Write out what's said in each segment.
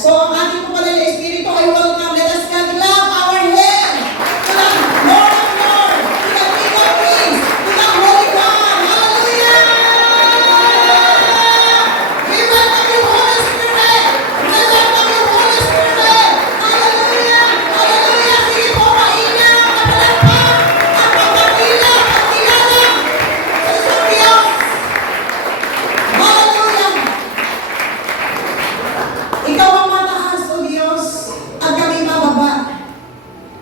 So, ang ating kapatid na Espiritu ay welcome. Let us God clap our hands to the Lord of Lords, to the King of Kings, to the Holy One. Hallelujah! We welcome you, Holy Spirit. We welcome you, Holy Spirit. Hallelujah! Hallelujah! Sige po, maingat ang kapalakpak, ang pagkakila, ang kilala sa isang Diyos. Hallelujah! Ikaw ang mataas, O Diyos, at kami mababa.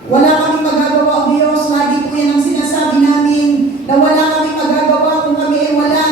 Wala kaming magagawa, O Diyos. Lagi po yan ang sinasabi namin na wala kaming magagawa kung kami ay wala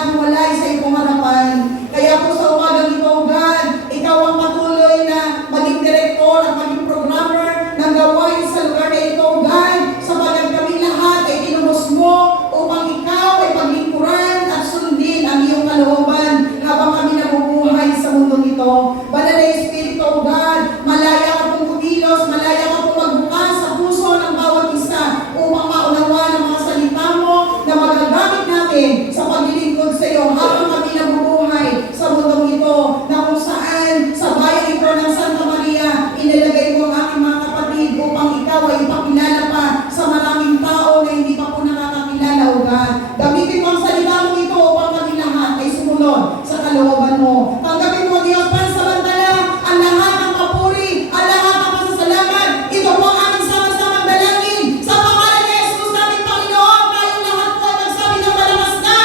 sa iyong harapan. Kaya po sa umagang ito, O God, ikaw ang patuloy na maging direktor at maging programmer ng gawain sa lugar na ito, O God, sapagat kami lahat ay tinubos mo upang ikaw ay paglingkuran at sundin ang iyong kalooban habang kami nabubuhay sa mundong ito. Banal na Espiritu, O God, malaya ka pong kumilos, malaya ka pong magbukas sa puso ng bawat isa upang maunawa ng mga salita mo na magagamit natin sa paglilingkod sa iyo habang kami nabubuhay sa mundong ito na kung saan sa bayan ito ng Santa Maria inilagay mo ang aking mga kapatid upang ikaw ay ipakilala pa sa maraming tao na hindi pa po nakakakilala, O God. Gamitin mo ang salita mo ito upang kami lahat ay sumunod sa kalooban mo. Tanggapin mo, Diyos, pansamantala ang lahat ng papuri, ang lahat ng pasasalamat. Ito po ang aming sama-samang dalangin. Sa pangalan ni Jesus naming Panginoon, tayong lahat po ay magsabi ng malakas na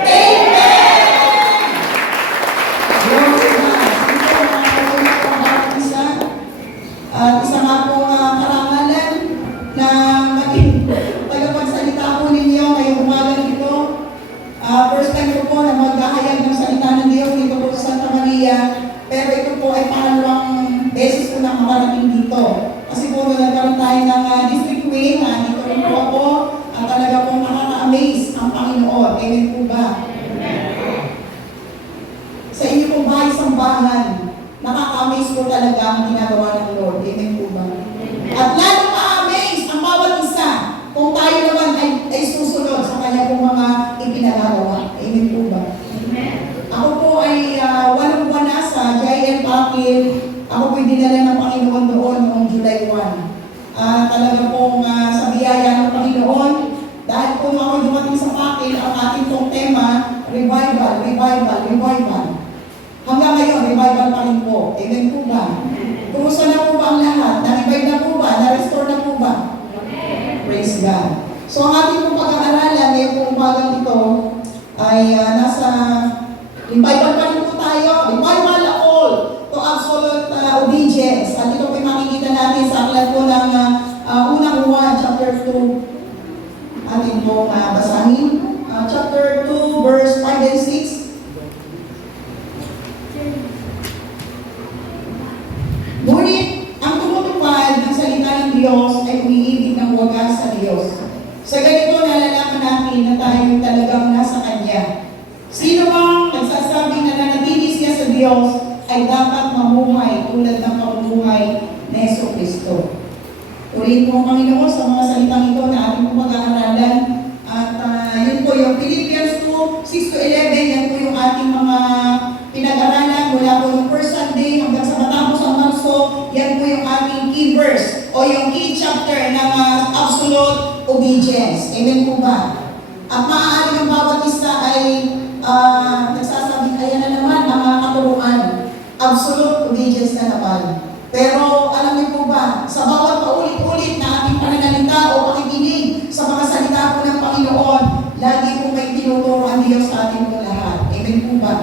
Amen! Glory to God. Ito ang mga pangalaman isa. At isa nga pong karangalan na maging tagapagsalita po ninyo ngayong umagang ito. First time ko po na maghahayag ng salita ng Diyos dito po sa Santa Maria. Pero ito po ay pangalawang beses ko na makarating dito. Kasi po nagkaroon tayo ng district wing, dito rin po ako. At talaga pong nakaka-amaze ang Panginoon. Amen po ba? Sa inyo pong bahay sambahan, nakaka-amaze po talaga ang ginagawa ng Lord. Amen po ba? At lalo ka-amaze ang bawat isa kung tayo naman ay susunod sa kanya pong mga ipinagagawa. Amen po ba? Ako po ay 8 buwan na sa GIL Pakil. Ako po'y dinala ng Panginoon doon noong July 1. Talaga pong sa biyaya ng Panginoon, dahil po nung ako dumating sa Pakil, ang ating pong tema, revival, revival, revival. Hanggang ngayon, revival pa rin po. Amen po ba? Kumusta na po ba ang lahat? Na-revive na po ba? Na-restore na po ba? Praise God. So ang ating pong pag-aaralan ngayong pong umagang ito ay nasa revival pa rin po tayo. Revival all to absolute obedience. At ito po yung makikita natin sa aklat po ng unang Juan, chapter 2. Atin po basahin. Chapter 2, verse 5 and 6. Ngunit ang tumutupad ng salita ng Diyos ay umiibig ng wagas sa Diyos. Sa ganito, nalalaman natin na tayo talagang nasa Kanya. Sino bang nagsasabing na nanatili siya sa Diyos ay dapat mamuhay tulad ng pamumuhay ni Jesucristo. Ulitin po ang Panginoon sa mga salitang ito na ating pong pag-aaralan. At yun po yung Philippians 2, 6-11, yan po yung ating mga pinag-aralan mula po yung first Sunday hanggang sa matapos ang Marso. Yan po yung ating key verse o yung key chapter ng absolute obedience. Amen po ba? At maaaring ang bawat isa ay nagsasabing, ayan na naman mga katuruan. Absolute obedience na naman. Pero alam niyo po ba, sa bawat paulit-ulit na ating pananalita o pakikinig sa mga salita po ng Panginoon, lagi po may tinuturo ang Diyos sa ating mga lahat. Amen po ba?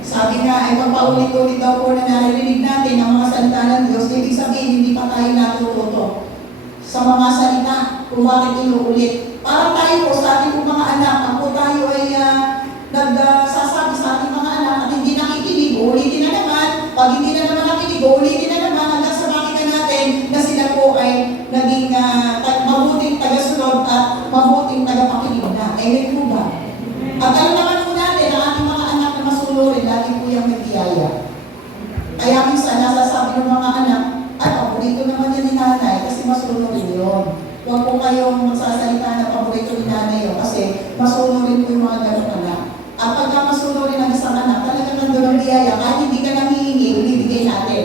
Sabi nga, ay pagpaulit-ulit daw po na naririnig natin ang mga salita ng Diyos, ibig sabihin, hindi pa tayo natututo sa mga salita kung bakit inuulit. Parang tayo po sa ating mga anak, ang po tayo ay nagsasabi sa ating mga anak at hindi nakikinig, ulitin na naman. Pag hindi na naman nakikinig, ulitin na naman hanggang sa makita natin na sila po ay naging mabuting tagasunod at mabuting tagapakinig na. Amen po ba? At alam naman po natin ang ating mga anak na masunurin, lagi po yung nagtiyaya. Kaya minsan nasasabi ng mga anak, ay, paborito naman yan ni nanay kasi masunurin yun. Huwag po kayong magsasalita na paborito ni nanay yun kasi masunurin po yung mga ganong anak. At pagka masunurin ang isang anak, talagang nandun ang biyaya, kahit hindi ka nanghihingi, ibibigay natin.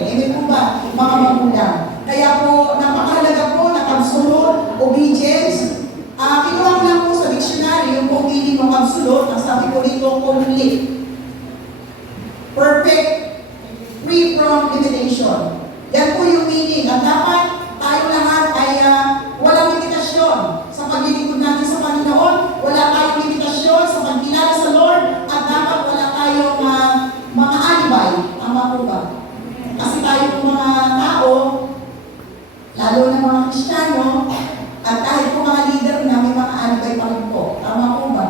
without limitation. Yan po yung meaning. At dapat tayo lahat ay walang limitasyon sa paglilingkod natin sa Panginoon. Wala tayong limitasyon sa pagkilala sa Lord. At dapat wala tayong mga alibay. Tama po ba? Kasi tayo po mga tao, lalo na mga Kristiyano, at kahit po mga leader na may mga alibay pa rin po. Tama po ba?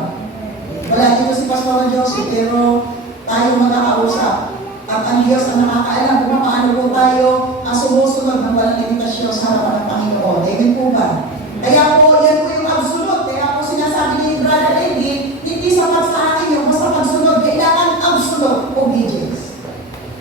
Wala dito si Pastor Josie, pero tayo magkakausap. At ang Diyos ang nakakaalam kung paano po tayo sumusunod ng walang limitasyon sa harapan ng Panginoon. Amen po ba? Kaya po, yan po yung absolute. Kaya po sinasabi ni Brother Eddie, hindi sapat sa akin yung basta pagsunod. Kailangan absolute obedience.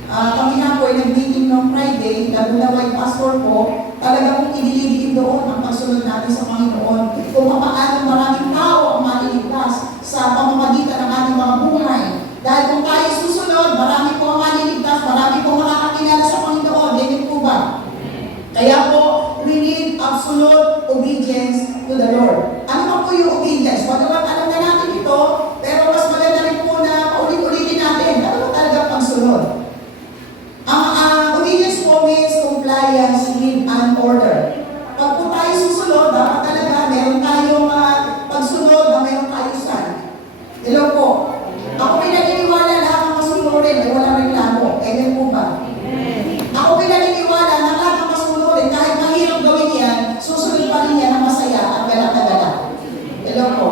Kami na po ay nag-meeting noong Friday, lalo na yung pastor po, talaga pong inililiin doon ang pagsunod natin sa Panginoon. Kung paano maraming tao ang maliligtas sa pamamagitan ng ating mga buhay. Dahil kung tayo susunod, marami po ang maliligtas, marami po makakakilala sa Panginoon. Ganyan po ba? Kaya po, we need absolute obedience to the Lord. Ano pa po yung obedience? Bagamat alam na natin ito, pero mas maganda rin po na paulit-ulitin natin. Ano ba talaga pagsunod? Ang obedience po means compliance with an order. Pag po tayo susunod, dapat talaga meron tayong pagsunod na meron tayong stand. Hello po. Ako pinaniniwala na ang masunurin ay walang reklamo. Amen po ba? Ako pinaniniwala na lahat ng masunurin, kahit mahirap gawin yan, susunod pa rin yan ang masaya at galak-galak. Hello po.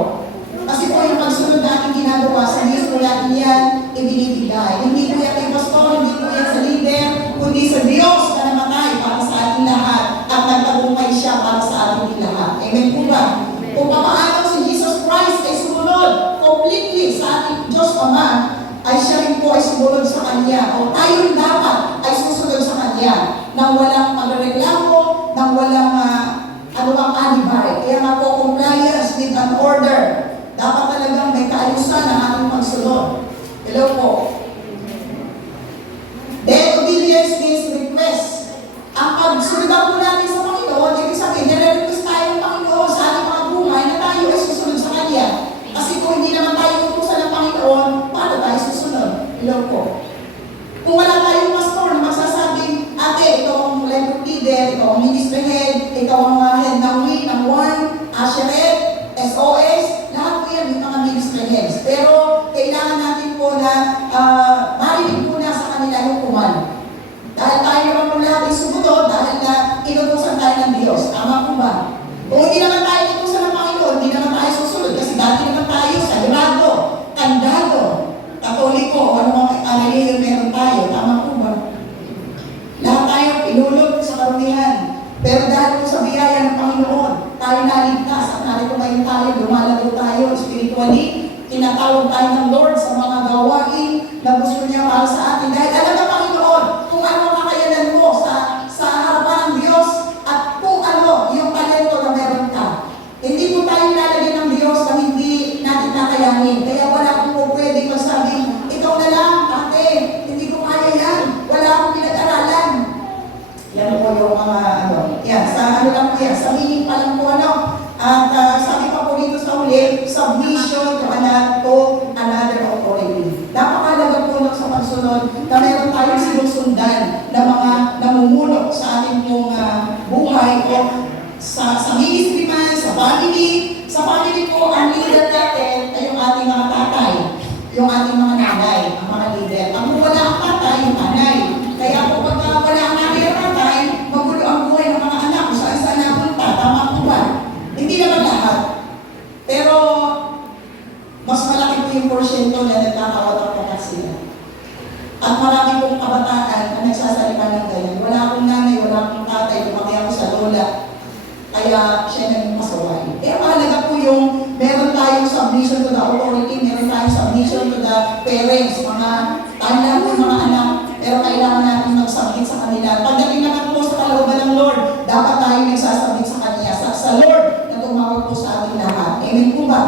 Kasi po yung pagsunod natin ginagawa, sa Diyos po natin yan ibinibigay. Hindi po yan kay pastor, hindi po yan sa leader, kundi sa Diyos na namatay para sa ating lahat at nagtagumpay siya para sa ating lahat. Amen po ba? Kung paano si Jesus Christ ay sumunod completely sa ating Diyos Ama, ay siya rin po ay sumunod sa Kanya. O tayo rin dapat ay susunod sa Kanya nang walang pagreklamo, nang walang anumang alibay. Kaya nga po, compliance with an order. Dapat talagang may kaayusan ang ating pagsunod. Hello po. Then, obedience means request. Ang pagsunod po natin sa Panginoon, ibig sabihin, nire-request tayo ng Panginoon sa ating mga buhay na tayo ay susunod sa Kanya. Kasi kung hindi naman tayo utusan ng Panginoon, paano tayo susunod? Hello po. Kung wala tayong pastor na magsasabing, ate, ikaw ang leader leader, ikaw ang ministry head, ikaw ang head ng wing, ng one, Asheret, SOS, lahat po yan yung mga ministry heads. Pero kailangan natin po na marinig po na sa kanila yung command. Dahil tayo naman po lahat ay sumunod dahil na inutusan tayo ng Diyos. Tama po ba? Kung hindi naman tayo inutusan ng Panginoon, hindi naman tayo susunod kasi dati naman tayo sagrado, kandado, katoliko, o ano mga reliyon meron tayo. Tama po ba? Lahat tayo inulog sa karumihan. Pero dahil po sa biyaya ng Panginoon, tayo naligtas at narito ngayon tayo, lumalago tayo spiritually, tinatawag tayo ng Lord sa mga gawain na gusto niya para sa atin. Dahil alam ng Panginoon kung ano ang kakayanan mo sa harapan ng Diyos at kung ano yung talento na meron ka. Hindi po tayo nilalagay ng Diyos na hindi natin nakayanin. Kaya wala akong po pwede masabi, ikaw na lang, ate, hindi ko kaya yan. Wala akong pinag-aralan. Yan po yung mga yan, sa ano lang po yan, sa meaning pa lang po At sabi pa po dito sa huli, submission to another authority. Napakalaga po sa pagsunod na meron tayong sinusundan na mga namumulot sa ating pong buhay o sa ministry man, sa family. Sa family po, ang leader natin ay yung ating mga tatay, yung ating mga nanay, ang mga leader. Ang wala ang tatay, yung nanay. Kaya po pag wala ang nanay at tatay, magulo ang buhay ng mga anak kung saan napunta. Tama po ba? Hindi naman lahat. Pero mas malaki po yung porsyento na nagkakawat ang sila. At marami pong kabataan na nagsasalita ng ganyan. Wala akong nanay, wala akong tatay, lumaki ako sa lola. Kaya siya naging pasaway. Kaya mahalaga po yung meron tayong submission to the authority, meron tayong submission to the parents, mga tanda po mga anak, pero kailangan natin mag-submit sa kanila. Pagdating naman po sa kalooban ng Lord, dapat tayo nagsasubmit sa Kanya, sa Lord na tumawag po sa ating lahat. Amen po ba?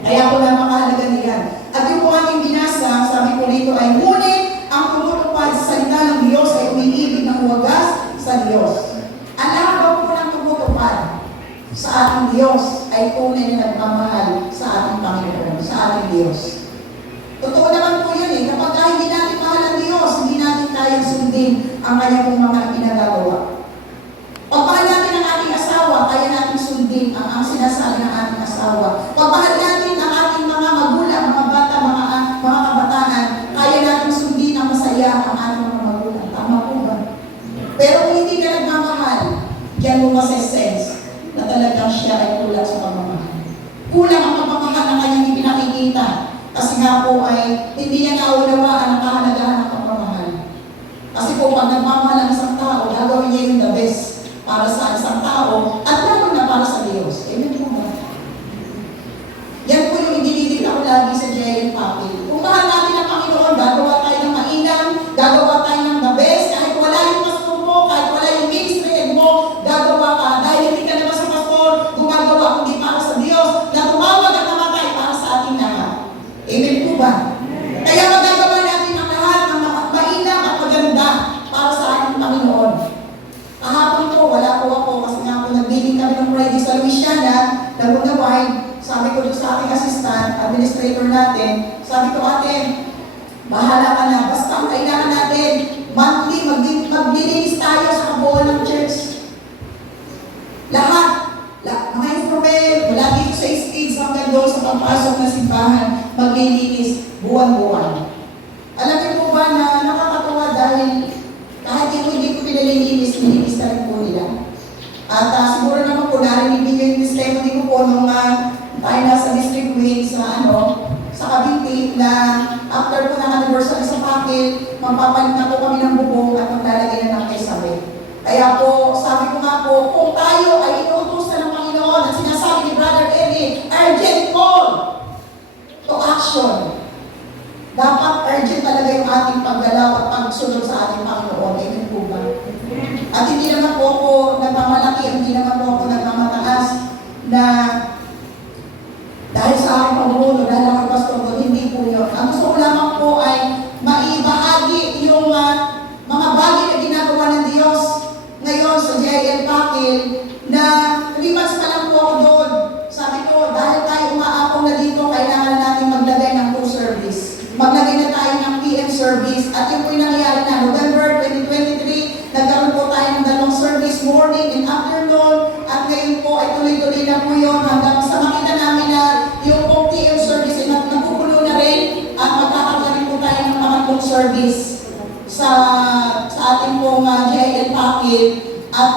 Kaya po napakahalaga niyan. At yung po ating binasa, sabi ko dito ay, ngunit ang tumutupad sa salita ng Diyos ay umiibig ng wagas sa Diyos. Ang lahat po ng tumutupad sa ating Diyos ay tunay na nagmamahal sa ating Panginoon, sa ating Diyos. Totoo naman po yun eh. Kapag hindi natin mahal ang Diyos, hindi natin kayang sundin sundin ang kanya pong mga ginagawa. Pagmahal natin ang ating asawa, kaya natin sundin ang sinasabi ng ating asawa. Pagmahal natin ang ating mga magulang, mga bata, mga kabataan, kaya natin sundin ang masaya ang ating mga magulang. Tama po ba? Pero kung hindi ka nagmamahal, yan mo masesense na talagang siya ay kulang sa pagmamahal. Kulang ang pagmamahal ng kanyang ipinakikita. Kasi nga po ay hindi niya naunawaan ang kahalagahan ng pagmamahal. Kasi po pag nagmamahal ang isang tao, gagawin niya yung the best para sa isang tao at lalo na para sa Diyos. Amen po ba? Yan po yung idinidikta ko lagi sa J.L. Papi. Kung mahal natin ang Panginoon, gagawa tayo ng mainam, gagawa tayo ng the best, kahit wala yung pastor mo, kahit wala yung ministry mo, gagawa ka. Dahil hindi ka naman sa pastor, gumagawa kundi para sa Diyos, na tumawag at namatay para sa ating lahat. Amen po ba? Kaya magagawa natin ang lahat ng mainam at maganda para sa ating Panginoon. Kahapon po, wala po ako kasi nga po nagbiling kami ng Friday sa Louisiana, Laguna Wine. Sabi ko doon sa ating assistant, administrator natin, sabi ko, ate, bahala ka na. Basta ang kailangan natin, monthly, maglilinis tayo sa kabuuan ng church. Lahat, mga instrument, mula dito sa stage hanggang doon sa pagpasok na simbahan, maglilinis buwan-buwan. Alam niyo po ba na nakakatawa dahil kahit hindi ko pinalilinis, nilinis na rin po nila. At siguro naman po narinig niyo yung testimony ko po nung tayo nasa district wing sa Cavite na after po ng anniversary sa Pakil, magpapalit na po kami ng bubong at maglalagay na ng kesabe. Kaya po, sabi ko nga po, kung tayo ay inuutusan ng Panginoon at sinasabi ni Brother Eddie, urgent call to action. Dapat urgent talaga yung ating paggalaw at pagsunod sa ating Panginoon. Amen po ba? At hindi naman po ako nagmamalaki, hindi naman po ako nagmamataas na dahil sa aking pamumuno, dahil ako pastor ko, hindi po yun. Ang gusto ko lamang po ay maibahagi yung mga bagay na ginagawa ng Diyos ngayon sa J.L. Pakil na 3 months pa lang po ako doon. Sabi ko, dahil tayo umaapong na dito, kailangan natin maglagay ng full service. Maglagay na tayo ng PM service. At yun po yung nangyayari na November 2023, nagkaroon po tayo ng 2 service, morning and afternoon. At ngayon po ay tuloy-tuloy na po yun hanggang sa makita namin na yung pong PM service ay nagpupulo na rin at magkakaroon rin po tayo ng pangatlong service sa ating pong J.L. Pakil. At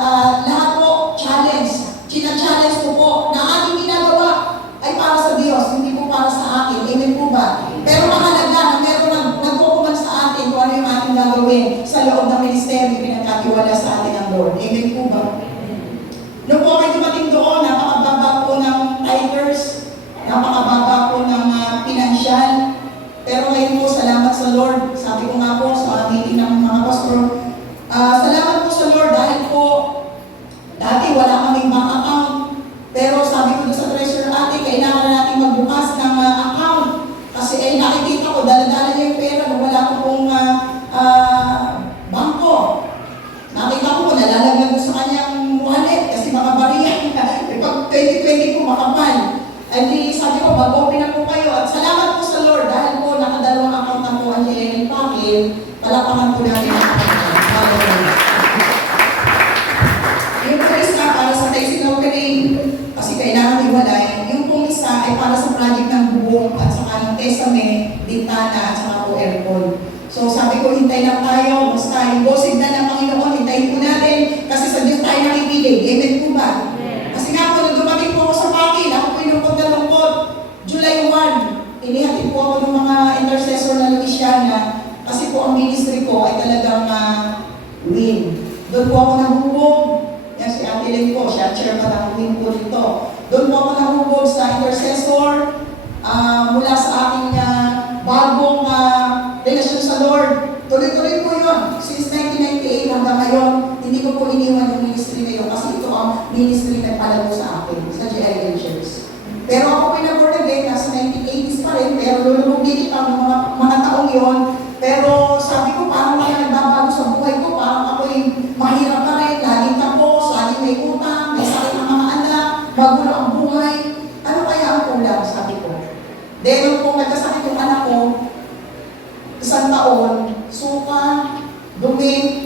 lahat po, challenge. China-challenge ko po na ating ginagawa ay para sa Diyos, hindi po para sa akin. Amen po ba? Pero mahalaga na meron nagkukuman sa atin kung ano yung ating gagawin sa loob ng ministeryo pinagkatiwala sa atin ang Lord. Amen po ba? Noong po kayo dumating doon, napakababa po ng tithers, napakababa po ng pinansyal. Pero ngayon po, salamat sa Lord. Sabi ko nga po sa meeting ng mga pastor, salamat po sa Lord dahil po dati wala kaming bank account. Pero sabi ko sa treasurer, ate, kailangan natin magbukas ng account. Kasi nakikita ko, dala-dala niya yung pera na wala ko pong bangko. Nakita ko, nalalagyan ko sa kanyang wallet kasi mga bariya. Pag 2020 po, makapal. At sabi ko, mag-open na po kayo. At salamat po sa Lord dahil po nakadalawang account na po ang J.L. Pakil. Palapakan po namin ang yung po isa para sa testing opening, kasi kailangan iwalay. Yung pong isa ay para sa project ng bubong at saka ng tesame, bintana at saka po aircon. So sabi ko, hintay lang tayo, basta yung bosig na ng Panginoon, hintayin po natin kasi sa Diyos tayo nakikilig. Amen po ba? Kasi nga po, nung dumating po ako sa Pakil, ako po yung lungkot. July 1, inihatid po ako ng mga intercessor na Louisiana kasi po ang ministry ko ay talagang win. Doon po ako nahubog. Yan si Ate Len po, siya chairman ng win po dito. Doon po ako nahubog sa intercessor mula sa aking bagong relasyon sa Lord. Tuloy-tuloy po yun. Since 1998 hanggang ngayon, hindi ko po iniwan yung ministry na yun kasi ito ang ministry na palago sa akin, sa J.L. Church. Pero ako pinag-born again, nasa 1980s pa rin, pero lulubog din ito ng mga taong yun. Pero sabi ko, parang kaya nagbabago sa buhay ko, parang ako'y mahirap pa rin, laging tapos, laging may utang, may sakit ng mga anak, magulo ang buhay. Ano kaya ang kulang, sabi ko. Dahil kung nagkasakit yung anak ko, 1 taon, suka, dumi,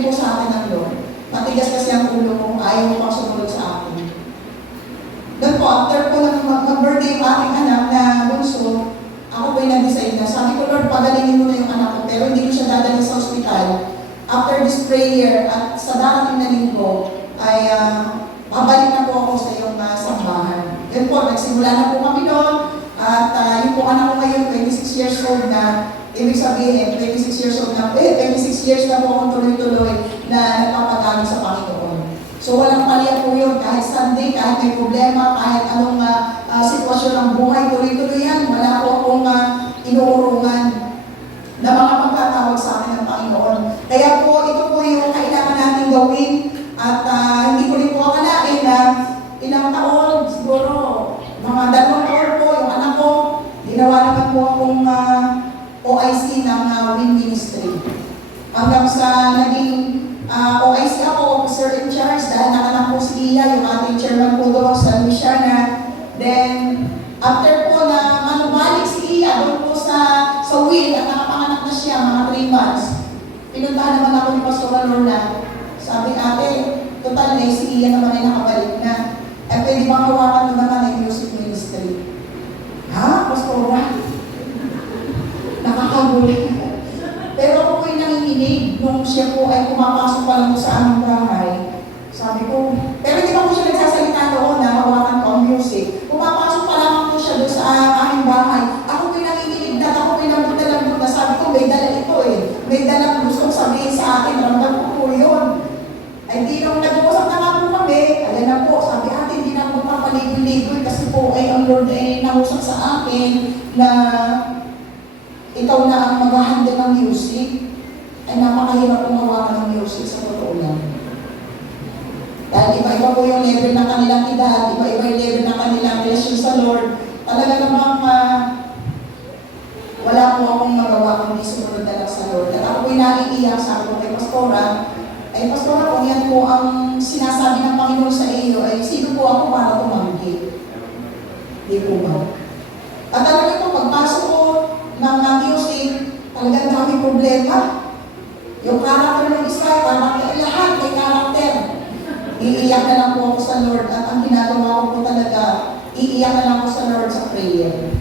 din po sa akin ng Lord. Matigas kasi ang ulo ko, ayaw mo pang sumunod sa akin. Doon po, after po mag-birthday yung aking anak na bunso, ako po yung nag-decide na, sabi ko, Lord, pagalingin mo na yung anak ko, pero hindi ko siya dadalhin sa ospital. After this prayer, at sa darating na linggo, ay babalik na po ako sa iyong sambahan. Yun po, nagsimula na po kami doon, at yung po anak ko ngayon, 26 years old na, ibig sabihin, 26 years old na, 26 years na po akong tuloy-tuloy na nagpapagamit sa Panginoon. So walang palya po yun, kahit Sunday, kahit may problema, kahit anong sitwasyon ng buhay, tuloy-tuloy yan. Wala po akong inuurungan na mga pagkatawag sa akin ng Panginoon. Kaya po, ito po yung kailangan natin gawin at hindi ko rin po akalain na ilang taon, siguro, mga 2 taon po, yung anak ko, ginawa naman po akong OIC ng Win Ministry. Hanggang sa naging OIC ako, officer in charge, dahil nakanak po si Iya, yung ating chairman po doon sa Luciana. Then, after po na manubalik si Iya, doon po sa Will, at nakapanganak na siya, mga 3 months. Pinuntahan naman ako ni Pastora Lorna. Sabi, ate, total na si Iya naman ay nakabalik na. Pwede bang hawakan mo naman ang music ministry? Ha, Pastora? Nakakagulit. Pero ako po yung nanginginig nung siya po ay pumapasok pa lang sa aming bahay. Sabi ko, pero hindi pa po siya nagsasalita noon na hawakan ko ang music. Pumapasok pa lang po siya doon sa aming bahay. Ako po yung nanginginig na, ako po yung nabot na sabi ko, may dala ito eh. May dala gustong sabihin sa akin, ramdam ko po yun. Ay di nung nag-uusap na nga po kami, alam na po, sabi ate, hindi na ako magpapaligoy-ligoy kasi po ay ang Lord ay nangusap sa akin na ikaw na ang mag-handle ng music, ay napakahirap umawakan ng music sa totoo lang. Dahil iba-iba po yung level ng kanilang edad, iba-iba yung level ng kanilang relasyon sa Lord. Talaga namang wala po akong magawa kundi sumunod na lang sa Lord. At ako po'y naiiyak, sabi ko kay Pastora, ay Pastora, kung yan po ang sinasabi ng Panginoon sa iyo, ay sino po ako para tumanggi? Di po ba? At talaga po, pagpasok ko ng music, talagang dami problema. Yung karakter ng isa, karakter, lahat may karakter. Iiyak na lang po ako sa Lord at ang ginagawa ko po talaga, iiyak na lang ako sa Lord sa prayer.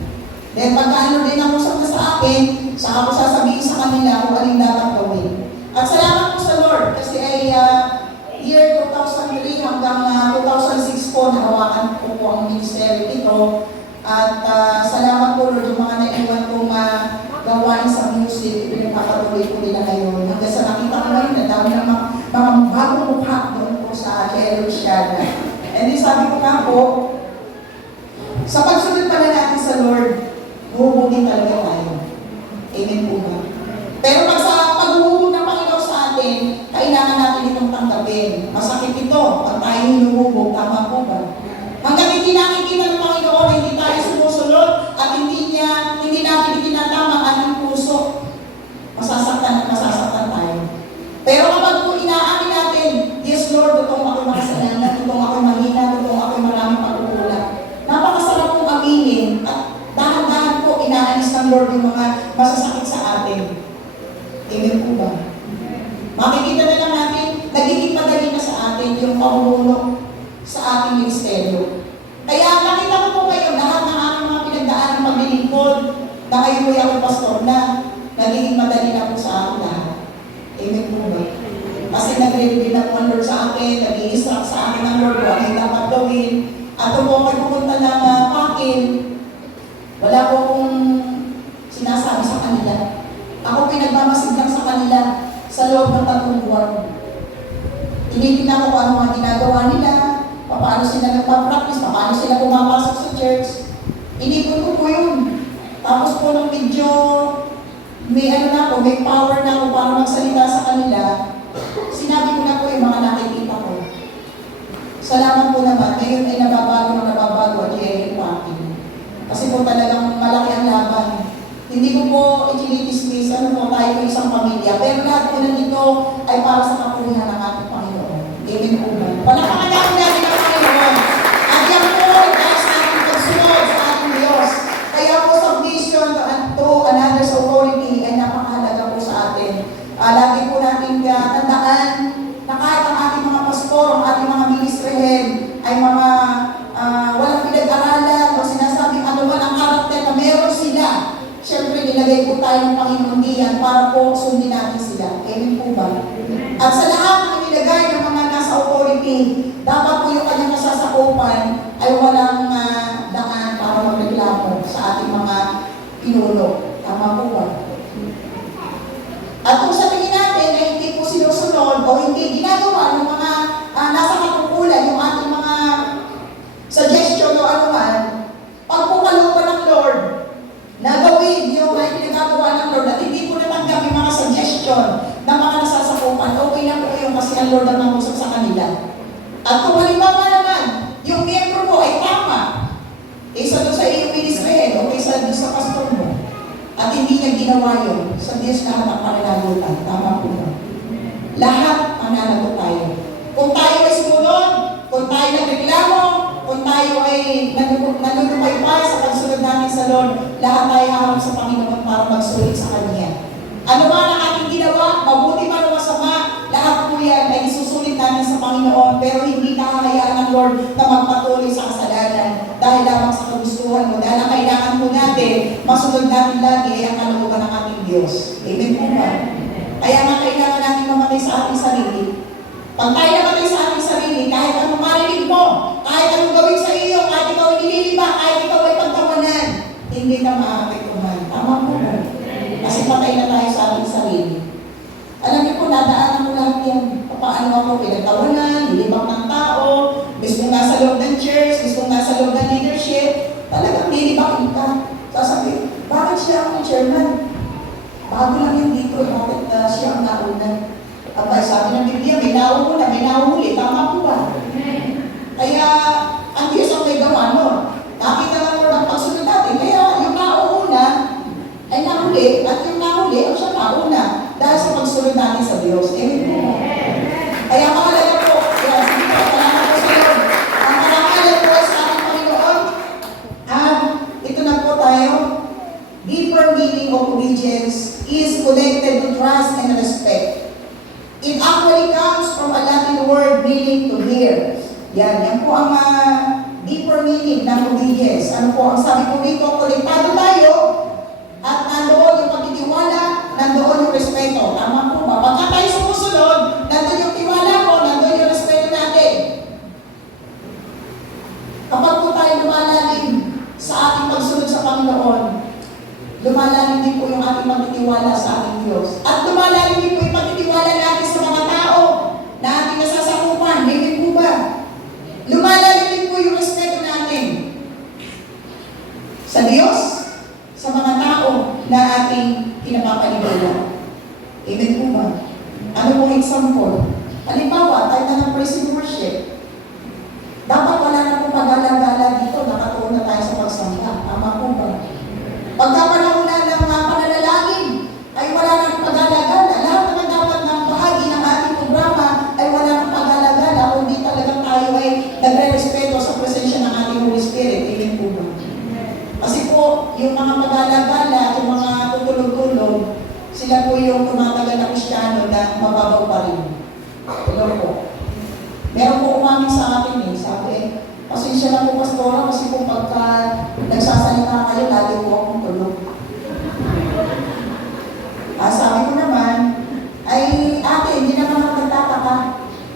Then pagka din ang usap na sa akin, saka ko sasabihin sa kanila kung anong dapat gawin. At salamat po sa Lord kasi ay year 2003 hanggang 2006 po, nahawakan po ang ministry dito. At salamat po Lord, yung mga naiwan kong gawain sa music, pinagpapatuloy po nila ngayon. Hanggang sa nakita ko ngayon, na dami ng mga bagong mukha doon po sa Luciana. And then sabi ko nga po, sa pagsunod pala natin sa Lord, huhubugin talaga tayo. Amen po ba? Pero pag sa paghuhubog ng Panginoon sa atin, kailangan natin itong tanggapin. Masakit ito, pag tayo hinuhubog, tama po ba? Hanggang hindi nakikita ng Panginoon, hindi tayo sumusunod at hindi natin itinatama ang ating puso. Masasaktan at masasaktan tayo. Pero kapag po inaamin natin, yes Lord, totoong ako'y makasalanan, totoong ako'y mahina, totoong ako'y maraming pagkukulang. Napakasarap pong aminin at dahan-dahan po inaalis ng Lord yung mga masasakit sa atin. Amen po ba? Makikita na lang natin, nagiging madali na sa atin yung pamumuno sa ating ministeryo. Kaya nakita ko po ngayon, lahat ng aking mga pinagdaan ng paglilingkod, na kayo po yung pastor na, nagiging madali na po sa akin lahat. Amen po ba? Kasi nagre-reveal na po ang Lord sa akin, nag-i-instruct sa akin ng Lord kung ano yung dapat gawin. At kung po kayo pupunta ng pakin, wala po akong sinasabi sa kanila. Ako pinagmamasid lang sa kanila sa loob ng 3 buwan. Tinitingnan ko kung ano mga ginagawa nila, paano sila nagpa-practice, paano sila pumapasok sa church. Inipon ko po yun. Tapos po nung medyo may may power na ako para magsalita sa kanila, sinabi ko na po yung mga nakikita ko. Salamat po naman, ngayon ay nababago at i kasi po talagang malaki ang laban. Hindi ko po ikinitismis, tayo po isang pamilya. Pero lahat po nandito ay para sa kapulihan ng ating Panginoon. Amen po ba? Palakpakan natin ang Panginoon. At yan po ay dahil sa ating pagsunod sa ating Diyos. Kaya po submission to another's authority ay napakahalaga po sa atin. Lagi lagi po natin tandaan na kahit ang ating mga pastor, ang ating mga ministry head ay mga walang pinag-aralan o sinasabing ano man ang karakter na meron sila. Siyempre, nilagay po tayo ng Panginoon diyan para po sundin natin sila. Amen po ba? At sa lahat ng nilagay ng mga nasa authority, dapat po yung kanyang nasasakupan ay walang daan para magreklamo sa ating mga pinuno. Tama po ba? At kung sa tingin natin na hindi po sinusunod o hindi ginagawa ng mga nasa katukulan, yung ating mga suggestion o ano man, pag po kalooban ng Lord, na gawin yung ay pinagagawa ng Lord at hindi po natanggap yung mga suggestion ng mga nasasakupan, okay lang po yun kasi ang Lord ang nangusap sa kanila. At kung halimbawa naman, yung miyembro mo ay tama, isa doon sa iyong ministry, o isa doon sa pastor mo, at hindi niya ginawa yun, sa Diyos lahat ang pananagutan. Tama po ba? Lahat mananagot tayo. Kung tayo ay sumunod, kung tayo nagreklamo, kung tayo ay nanunupay sa pagsunod namin sa Lord, lahat tayo harap sa Panginoon para magsulit sa Kanya. Ano man ang ating ginawa, mabuti man o masama, lahat po yan ay isusulit namin sa Panginoon, pero hindi kakayaan ng Lord na magpatuloy sa kasalanan dahil lamang sa kagustuhan mo. Dahil ang kailangan po natin, masunod natin lagi ay ang kalooban ng ating Diyos. Amen po ba? Kaya nga kailangan natin mamatay sa ating sarili. Pag tayo namatay sa ating sarili, kahit anong marinig mo, kahit anong gawin sa iyo, kahit ikaw ay nililiba, kahit ikaw ay pagtawanan, hindi ka maapektuhan. Tama po ba? Kasi patay na tayo sa ating sarili. Alam niyo po, nadaanan mo lahat yan. Paano ako pinagtawanan, nilibang ng tao, gusto nga sa loob ng church, gusto nga sa loob ng leadership, talagang nilibangin ka. Sasabihin, bakit siya ang chairman? Bago lang yun dito, bakit siya ang nauna? Abay, sabi ng Biblia, may naumuna, may naumuli, tama po ba? Kaya, ang Diyos ang may gawa, no? Nakita lang mo ng pagsunod natin, kaya yung nauna ay nahuli, at yung nahuli, ang siya nauna, dahil sa pagsunod natin sa Diyos. Amen po. Kaya makalala po, yan, sige po, salamat po sa Lord. Ang marangalan po ay sa ating Panginoon. Ito na po tayo. Deeper meaning of obedience is connected to trust and respect. It actually comes from a Latin word meaning to hear. Yan po ang deeper meaning ng obedience. Ano po, ang sabi po dito, konektado tayo at nandoon yung pagtitiwala, nandoon yung respeto. Tama po ba? Pagka tayo sumusunod, nandoon yung tiwala ko, nandoon yung respeto natin. Kapag po tayo lumalalim sa ating pagsunod sa Panginoon, lumalalim din po yung ating pagtitiwala sa ating Diyos. At lumalalim din po yung pagtitiwala natin sa mga tao na ating nasasakupan. Hindi po ba? Lumalalim din po yung respeto natin sa Diyos, sa mga tao na ating kinapapalibulan. Amen po ba? Ano pong example? Halimbawa, tayo na ng praise and worship. Dapat wala na pong pag-alagala dito, nakatuon na tayo sa pagsamba. Tama po ba? Pagka panahon na ng pananalangin, ay wala nang pag-alagala. Lahat naman dapat ng bahagi ng ating programa ay wala nang pag-alagala, kundi talagang tayo ay nagre-respeto sa presensya ng ating Holy Spirit. Amen po ba? Kasi po, yung mga pag-alagala, yung mga tutulog-tulog, sila po yung tumatagal na Kristiyano na mababaw pa rin. Hello po. Meron po umaming sa akin sabi, pasensya na po pastora kasi po pagka nagsasalita kayo, lagi po akong tulog. Sabi ko naman, ay ate, hindi naman ako nagtataka.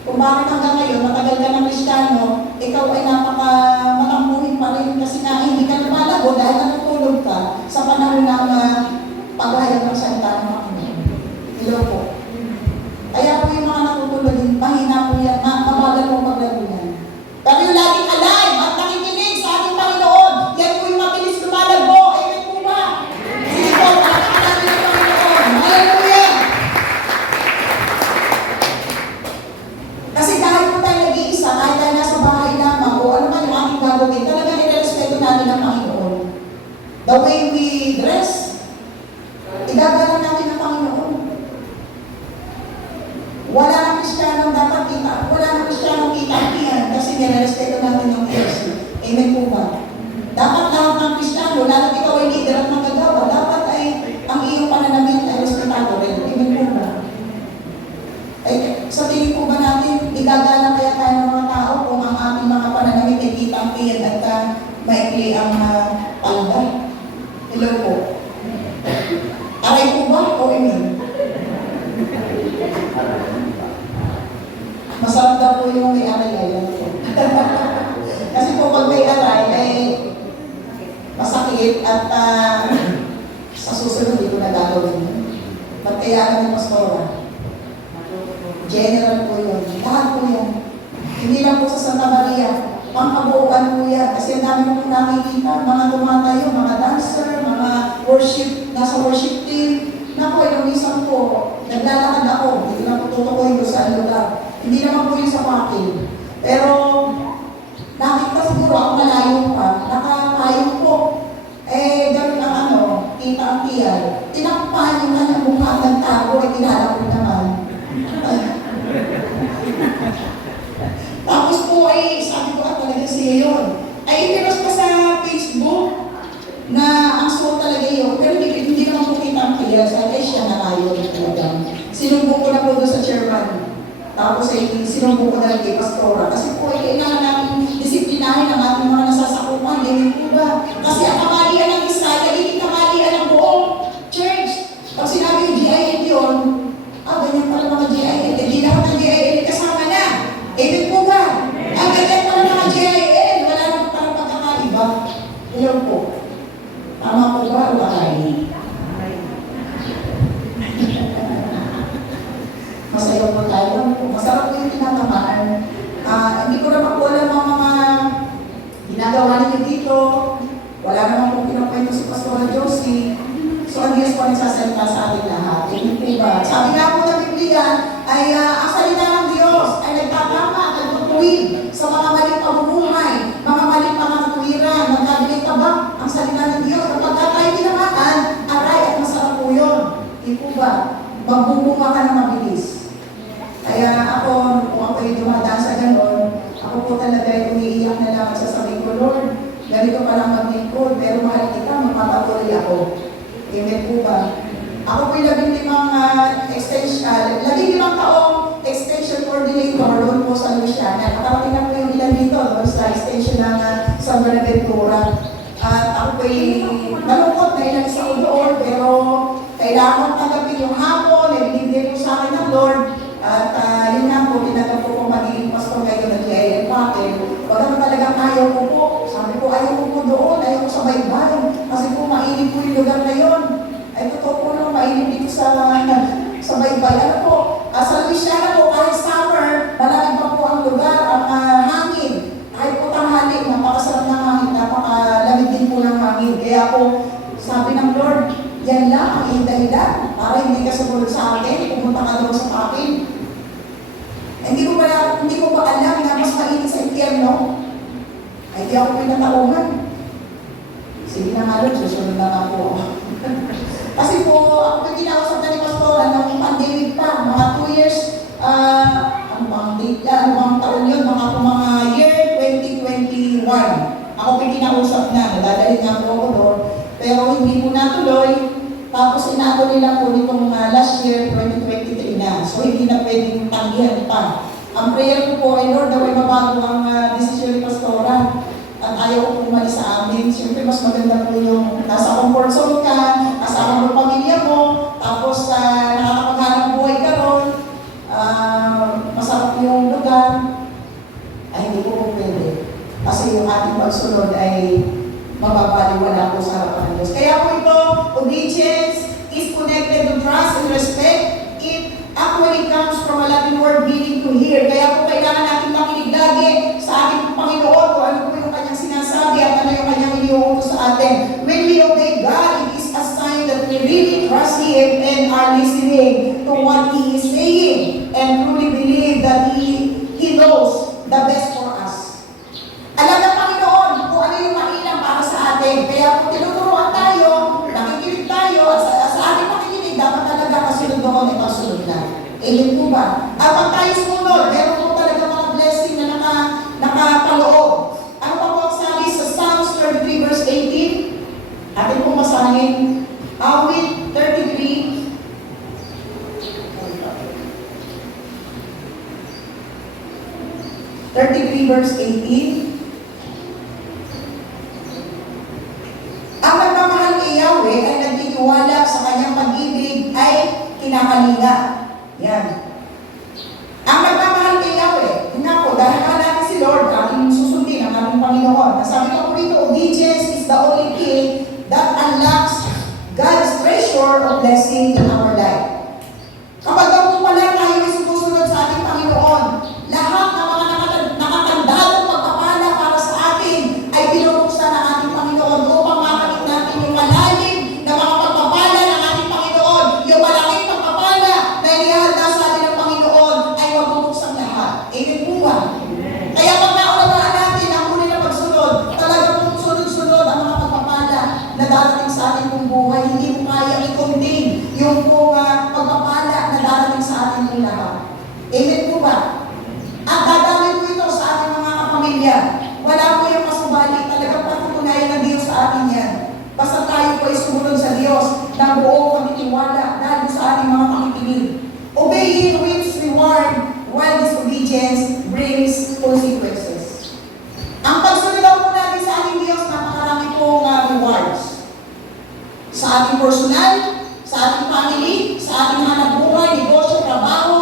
Kung bakit hanggang ngayon, matagal ka ng Kristiyano, ikaw ay napaka-matambuhin pa rin kasi nga hindi ka lumalago dahil natutulog ka sa panahon ng paghayag ng salita ng Panginoon. Hello po. Kaya po yung mga natutulog, mahina po yan, mabagal po paglagunan. Pero yung laging alive at nakikinig sa ating Panginoon, yan po yung mabilis lumalago. Amen po ba? Sige po, nakakalago ng Panginoon. Hallelujah! Kasi kahit po tayo nag-iisa, kahit tayo nasa bahay lamang, o ano man yung ating gagawin, talagang nirespeto natin ang Panginoon. The way we dress, idadala natin ang Panginoon. Wala nang Kristiyano dapat kita, wala nang Kristiyano kita-kiyan kasi nirespeto natin ang Diyos. Amen po ba? Dapat lahat ng Kristiyano, lalo ikaw ay leader at magagawa, dapat ay ang iyong pananamit ay respetado rin. Amen po ba? Sa tingin po ba natin, igagana kaya tayo ng mga tao kung ang ating mga pananamit ay kitang-kiyan at maikli ang palda? Hello po. Aray po ba o imin? Masarap daw po yung may aray ay po. Kasi po pag may aray ay masakit at sa susunod hindi ko na gagawin yun. Ba't kaya kami pastora? General po yun. Lahat po yan. Hindi lang po sa Santa Maria. Pangkabuuan po yan. Kasi ang dami pong nakikita. Mga tumatayo, mga dancer, mga worship, nasa worship team. Naku, ilang minsan po, naglalakad ako. Hindi na po tutukoy ko sa lugar. Hindi naman po yung sa pakin. Pero, nakita siguro ako malayo pa. Nakakayo po. Ganun ang kita ang tiyal. Tinakpan yung kanyang mukha ng tago, kilala ko naman. Tapos po sabi ko talaga siya yun. Ipinost pa sa Facebook na ang suot talaga yun. Pero hindi naman po kita ang tiyal. Sabi siya na kayo talaga. Sinumbong ko na po doon sa chairman. Tapos sinumbong ko na lang kay Pastora. Kasi po kailangan natin disiplinahin ang ating mga nasasakupan. Hindi po ba? Kasi ang kamalian ng Israel, hindi kamalian ng buong church. Pag sinabi yung GIL yun, ganyan pala mga GIL. Hindi lahat ng GIL kasama na. Ibig po ba? Ganyan pala mga GIL. Wala naman parang pagkakaiba. Iyon po. Tama po ba o bakay? Masaya po tayo. Masarap po yung tinatamaan. Hindi ko naman po alam ang mga ginagawa ninyo dito. Wala naman po pinakwento si Pastora Josie. So, ang Diyos po nagsasalita sa ating lahat. Hindi ba? Sabi nga po ng Biblia ay ang salita ng Diyos ay nagtatama, nagtutuwid sa mga maling pamumuhay, mga maling pangatuwiran, magkabilitabak ang salita ng Diyos. Kapag tayo tinamaan, aray at masarap po yun. Hindi po ba? Magbubunga ka na mabilis. Kaya ako, kung ako yung dumadaan sa ganon, ako po talaga ay umiiyak na lang at sasabihin ko, Lord, ganito pa lang mag-lingkod, pero mahal kita, magpapatuloy ako. Amen po ba? Ako po yung 15 taong extension coordinator doon po sa Luciana. Nakarating na po yung ilan dito doon sa extension ng San Buenaventura. At ako po yung nalungkot na ilang isang doon, pero kailangan tanggapin yung hapon, ibinigay po sa akin ng Lord. At yun nga po, tinatag po kung magiging pastor ngayon ng GIL Patel. Wag naman talagang ayaw ko po. Sabi ko, ayaw ko po doon, ayaw ko sa baybay. Kasi po, mainit po yung lugar na yun. Ay, totoo po naman, mainit dito sa baybay. Ano po, sa Luciana po, kahit summer, malamig pa po ang lugar, ang hangin. Kahit po tanghali, napakasarap ng hangin, napakalamig din po ng hangin. Kaya po, sabi ng Lord, yan lang ang dahilan para hindi ka sumunod sa akin, pumunta ka doon sa akin. Hindi ko ba alam na mas mainit sa impyerno? Ay, di ako pinatauhan. Sige na nga Lord, susunod na nga po. Kasi po, ako may kinausap na ni Pastora ng pandemic pa, mga 2 years, ano bang taon yun, mga year 2021. Ako may kinausap na, nadadali nga po ako doon, pero hindi po natuloy. Tapos inato nila po nitong last year, 2023 na. So hindi na pwedeng tanggihan pa. Ang prayer ko po ay Lord, daway mabago ang desisyon ni Pastora. At ayaw ko pumalis sa amin. Siyempre mas maganda po yung nasa comfort zone ka, kasama mo pamilya mo, tapos nakakapaghanap buhay ka ron, masarap yung lugar. Ay hindi po pwede. Kasi yung ating pagsunod ay mababaliwala po sa harapan ng Diyos. Kaya po ito, obedience is connected to trust and respect. It actually comes from a Latin word meaning to hear. Kaya po kailangan natin makinig lagi sa ating Panginoon kung ano po yung kanyang sinasabi at ano yung kanyang iniuutos sa atin. When we obey God, it is a sign that we really trust Him and are listening to what He is saying and truly believe that He knows the best for us. Alam ng Panginoon kung ano yung mainam para sa atin. Kaya kung tinuturuan tayo, nakikinig tayo, at sa ating makikinig, dapat talaga kasunod doon at kasunod na. Amen po ba? At pag tayo sumunod, meron po talaga mga blessing na nakapaloob. Ano pa po ang sabi sa Psalms 33 verse 18? Atin po masahin. Awit 33. 33 verse 18. Ang nagmamahal kay Yahweh ay nagtitiwala sa kanyang pag-ibig ay kinakalinga. Yan. Ang nagmamahal kay Yahweh, yun nga po, dahil natin si Lord, ating susundin ang ating Panginoon. Nasabi ko po rito, obedience is the only key that unlocks God's treasure of blessing in our life. Kapag daw po pala tayo ay sumusunod sa ating Panginoon, lahat ng mga nakatandang pagpapala para sa atin ay binubuksan ng ating Panginoon upang makamit natin yung malalim na mga pagpapala ng ating Panginoon. Yung malaking pagpapala na inihanda sa atin ng Panginoon ay mabubuksang lahat. Amen po ba? Kaya pag naunawaan natin ang huli na pagsunod, talaga pong sunod-sunod ang mga pagpapala na darating sa ating pong buhay. Hindi mo kaya i-contain yung pong pagpapala na darating sa ating pong lahat. Amen po ba? At dadami po ito sa ating mga kapamilya. Wala po yung masubali. Talagang patutunayan ng Diyos sa atin yan. Basta tayo po ay sumunod sa Diyos ng buong pagtitiwala dahil sa ating mga pakikinig. Obeying which reward, while disobedience brings consequences. Ang pagsunod po natin sa ating Diyos, napakarami pong rewards. Sa ating personal, sa ating family, sa ating hanap buhay, negosyo, trabaho,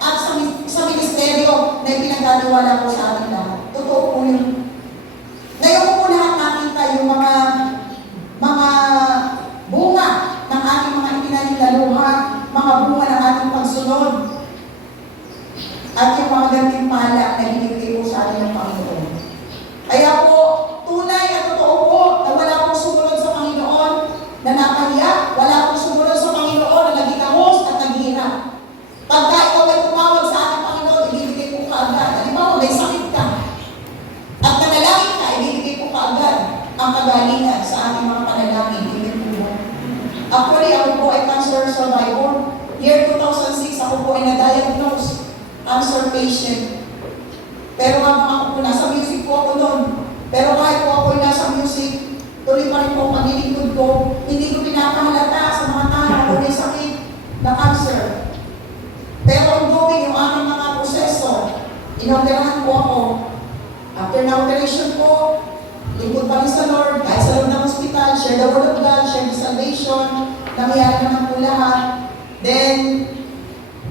at sa ministeryo na ipinagkatiwala po sa ating lahat. Totoo po yun. Ngayon po lahat nakita yung mga bunga ng ating mga itinanim na luha, mga bunga ng ating pagsunod, at yung mga gantimpala na binibigay po sa ating ng Panginoon. Kaya po, tunay at totoo po na wala pong sumunod sa Panginoon na napahiya, wala pong sumunod sa Panginoon na nagigamos at naghihirap. Pagka ikaw ay tumawag sa ating Panginoon, ibibigay po kaagad. Halimbawa, may sakit ka at nanalangin ka, ibibigay po kaagad ang kagalingan sa ating mga panalangin. Amen po. Actually, ako po ay cancer survivor. Year 2006, ako po ay na-diagnose cancer patient. Pero habang ako po nasa music po ako noon. Pero kahit po ako ay nasa music, tuloy pa rin po ang paglilingkod ko. Hindi ko pinapahalata sa mga tao kung may sakit na cancer. Pero ongoing yung aming mga proseso, inoperahan po ako. After na operation po, lingkod pa rin sa Lord, kahit sa loob ng hospital, share the word of God, share the salvation, nangyayari naman po lahat. Then,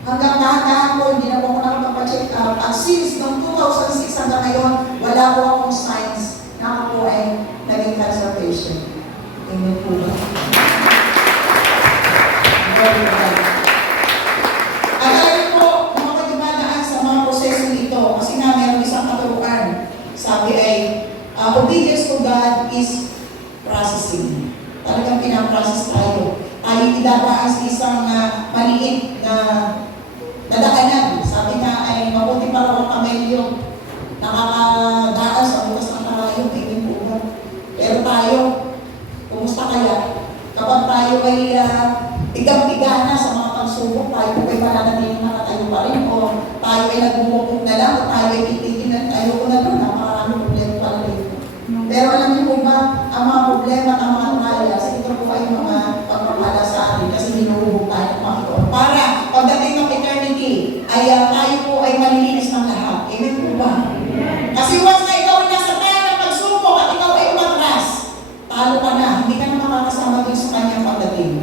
hanggang dahan-dahan po, hindi na po ako nakapag-check up. At since noong 2006 hanggang ngayon, wala po akong signs na ako po ay naging cancer patient. Amen po ba? At alam po, mga pagdimadaan sa mga proseso nito, kasi nga meron isang katuruan. Sabi ay, obedience to God is processing. Talagang pinaprocess tayo. Tayo idadaan sa isang maliit na nadaanan. Sabi nga ay mabuti pa raw ang kamelyo nakakadaan sa butas ng karayong. Amen po ba? Pero tayo, kumusta kaya? Kapag tayo ay tigang-tiga na sa mga pagsubok, tayo po ay mananatiling nakatayo pa rin o tayo ay nagmumukok na lang o tayo ay titigil na tayo ko na doon. Napakarami problema pala dito. Pero alam niyo po ba, ang mga problema at ang mga trials, ito po ay mga pagpapala sa atin kasi hinuhubog tayo ng Panginoon. Para pagdating ng eternity, ay tayo po ay malilinis ng lahat. Amen po ba? Kasi once na ikaw ay nasa kaya ng pagsubok at ikaw ay umatras, talo ka na, hindi ka na makakasama din sa kanyang pagdating.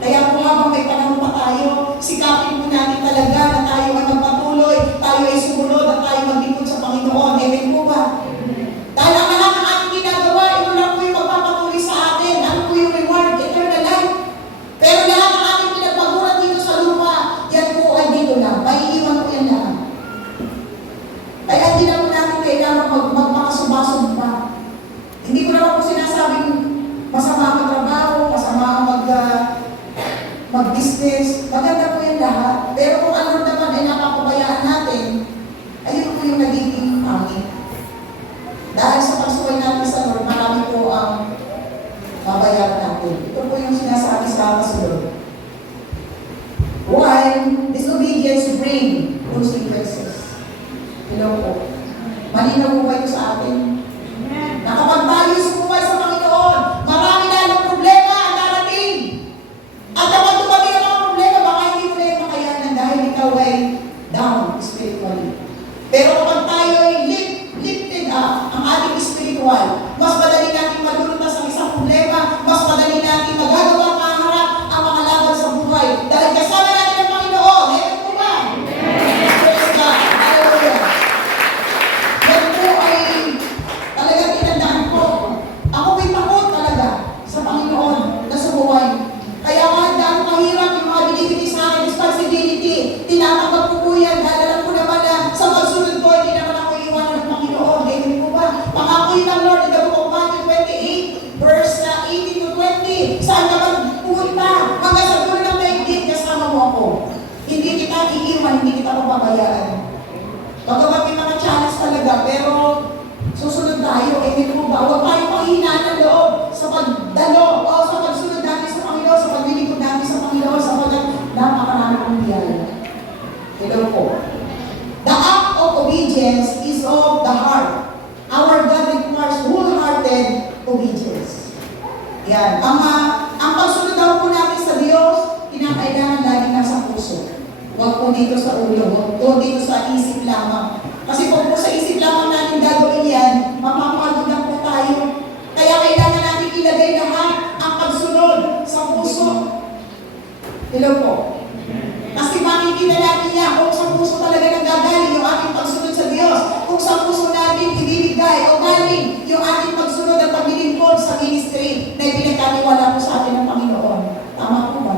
Kaya po habang may panahon pa tayo, sikapin po natin talaga na tayo ay magpatuloy, tayo ay sumunod at tayo maglingkod sa Panginoon. Amen po ba? Dahil ang lahat ng ating ginagawa, ito lang po yung magpapatuloy sa atin. Ano po yung reward? Eternal life. Pero lahat ng ating pinagpaguran dito sa lupa, yan po ay dito lang. Maiiwan po yan lahat. Kaya hindi na po natin kailangan magmakasubasog pa. Hindi ko naman po sinasabing masama ang trabaho, masama ang mag-business. Maganda po yan lahat. Pero kung ano naman ay napapabayaan natin, ayun po yung nagiging pangit. Dahil sa pagsuway natin sa Lord, marami po ang babayaran natin. Ito po yung sinasabi sa kasunod. While disobedience bring consequences. Hello po. Malinaw po kayo sa atin. Na kapag tayo sumuway sa Panginoon, marami lalong problema ang darating. At kapag dumating ang mga problema, baka hindi mo na yung makayanan dahil ikaw ay down spiritually. Pero kapag tayo ay lifted up, ang ating spiritual, mas madali natin malulutas ang isang problema, mas madali natin magagawa maharap ang mga laban sa buhay. Dahil kasama natin ang Panginoon. Amen po ba? Praise God. Hallelujah. Yan po ay talaga tinandaan ko. Ako may takot talaga sa Panginoon na sa buhay. Kaya kahit gaano kahirap yung mga binibigay sa akin responsibility, tinatanggap ko po yan dahil alam ko naman na sa pagsunod ko, hindi naman ako iwanan ng Panginoon. Ganyan po ba? Pangako yun ng Lord in the book of Matthew 28, verse 18 to 20. Saan ka man pumunta? Hanggang sa dulo ng daigdig, kasama mo ako. Hindi kita iiwan, hindi kita papabayaan. Bagamat may mga challenge talaga, pero susunod tayo. Amen po ba? Huwag tayong panghinaan ng loob sa pagdalo o sa pagsunod natin sa Panginoon, sa paglilingkod natin sa Panginoon, sapagkat napakarami kong biyaya. Hello po. The act of obedience is of the heart. Our God requires wholehearted obedience. Yan. Ang pagsunod daw po natin sa Diyos, kinakailangan lagi nasa puso. Huwag po dito sa ulo, huwag po dito sa isip lamang. Kasi kung po sa isip lamang natin gagawin yan, mapapagod lang po tayo. Kaya kailangan natin ilagay lahat ang pagsunod sa puso. Hello po. Kasi makikita natin yan kung sa puso talaga nanggagaling yung ating pagsunod sa Diyos. Kung sa puso natin ibibigay o galing yung ating pagsunod at paglilingkod sa ministry na ipinagkaniwala po sa atin ng Panginoon. Tama po ba?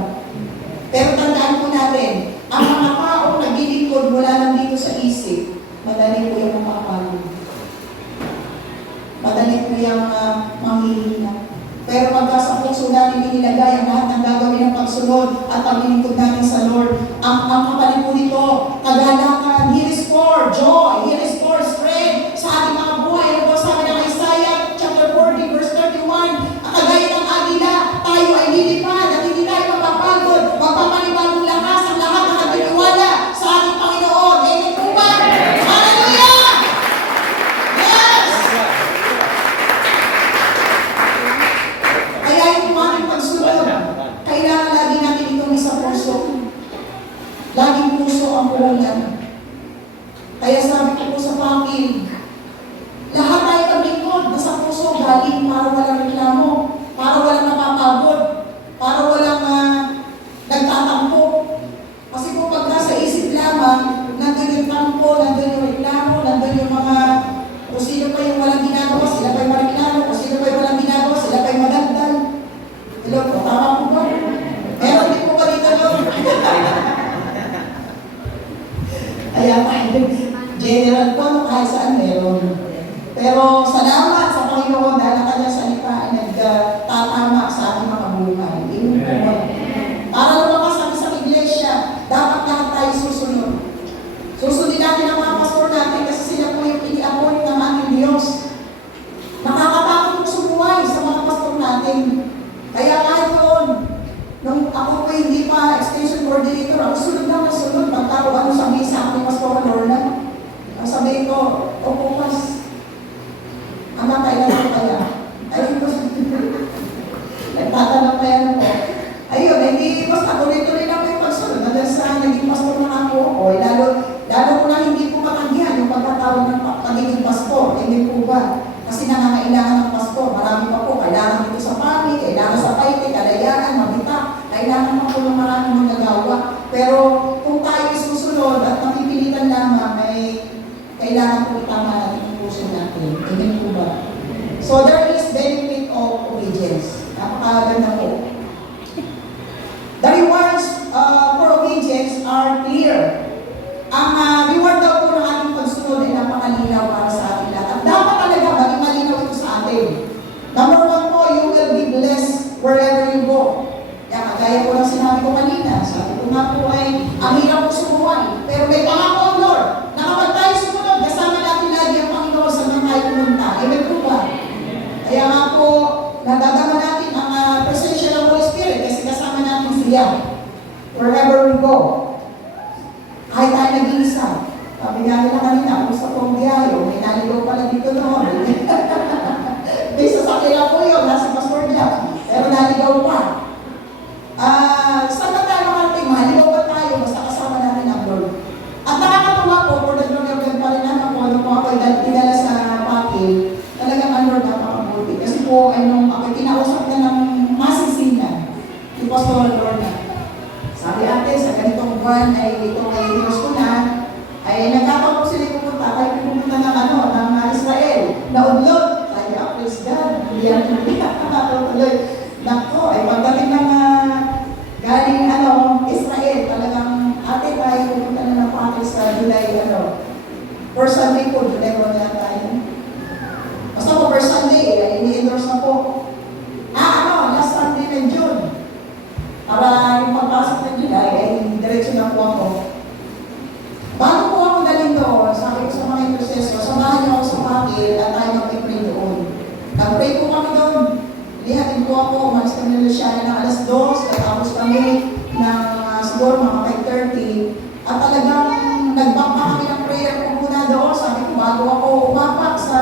Pero tandaan po natin, ang mga taong naglilingkod mula lang dito sa isip, madali po yung makapagod. Madali po yung manghihina. Pero pagka sa puso natin inilagay ang lahat ng gagawin ng pagsunod at paglilingkod natin sa Lord, ang kapalit po nito, kagalakan, He restore joy, He restore strength sa ating mga buhay. Ano po sabi ng Isaiah chapter 40 verse 31, ang kagaya ng agila, tayo ay lilipad at hindi tayo mapapagod, magpapanibagong lakas ang lahat ng nagtitiwala sa ating Panginoon. Amen po ba? Hallelujah! Yes! Kaya yung ating pagsunod, kailangan lagi natin itong isa puso. Laging puso ang puhunan. Kaya sabi ko po sa pangil, lahat tayo maglingkod, nasa puso, galing para walang reklamo, para walang napapagod, para walang nagtatampo. Kasi kung pagka sa isip lamang, nandun yung tampo, nandun yung reklamo, nandun yung mga, kung sino pa yung walang ginagawa, sila pa yung mareklamo, kung sino pa yung walang ginagawa, sila pa yung magandal. Hello po, tama po ba? Meron din po ba dito, Lord? Kaya general po, kahit saan meron. Pero salamat sa Panginoon dahil ang kanyang salita ay nagtatama sa ating mga buhay. Para lumakas kami sa iglesia, dapat lahat tayo susunod. Susundin natin ang mga pastor natin kasi sila po yung ini-appoint ng ating Diyos. Nakakatakot po sumuway sa mga pastor natin. Kaya kahit noon, nung ako po hindi pa extension coordinator, ako sunod lang na sunod. Pagkaro ano sabihin sa aking pastor Lorna, ang sabihin ko, opo pas, ama kailan ko kaya? Ayun po, nagtatanong pa yan po. Ayun, hindi basta tuloy-tuloy lang yung pagsunod. Hanggang sa naging pastor na ako, o lalo ko na hindi po matanggihan yung pagkatawag ng pagiging pastor. Hindi po ba? Kasi nangangailangan ng pastor. Marami pa po. Kailangan dito sa pami, kailangan sa paite, kalayaan, mabitak. Kailangan pa po ng maraming magagawa. Pero kung tayo isusunod at napipilitan lamang, may kailangan po itama natin yung puso natin. Amen po ba? So there is benefit of obedience. Napakaganda po. The rewards for obedience are clear. Ang reward daw po ng ating pagsunod ay napakalinaw para sa ating lahat. At dapat talaga maging malinaw ito sa atin. Number one po, you will be blessed wherever you go. Kaya kagaya po ng sinabi ko kanina, sabi ko nga po ay ang hirap po sumuhay. Pero may pangako ang Lord na kapag tayo sumunod, kasama natin lagi ang Panginoon sa mga tayo pumunta. Amen po ba? Kaya nga po, nadadama natin ang presensya ng Holy Spirit kasi kasama natin siya. Wherever we go. Kahit tayo nag-iisa. Sabi nga nila kanina, kung sa pong biyayo, may naligaw pala dito noon. May sasakyan po yun, nasa Pastor Jack. Pero naligaw pa. Saan na tayo makarating? Mahaligaw pa tayo, basta kasama natin ang Lord. At nakakatuwa po, for the glory of God pa rin ay Diyos ko na, ay nagkataon ko sila pumunta, tayo pumunta ng Israel, naudlot, tayo, praise God, yan, tuloy. Nako, ay pagdating ng galing Israel, talagang ate tayo pumunta na ng Paris sa July, first Sunday po, July 1 na tayo. Basta po, first Sunday, ini-endorse na po. Last Sunday ng June. Para yung pagpasok ng July, ay diretso na po ako. Bago po ako daling doon, sabi ko sa mga intercessor, samahan niyo ako sa Pakil at tayo mag-pray doon. Nag-pray po kami doon. Lihatin po ako, umalis kami ng Luciana ng alas 2, tapos kami ng siguro mga 5:30. At talagang nagbangka kami ng prayer po muna doon. Sabi ko, bago ako umapak sa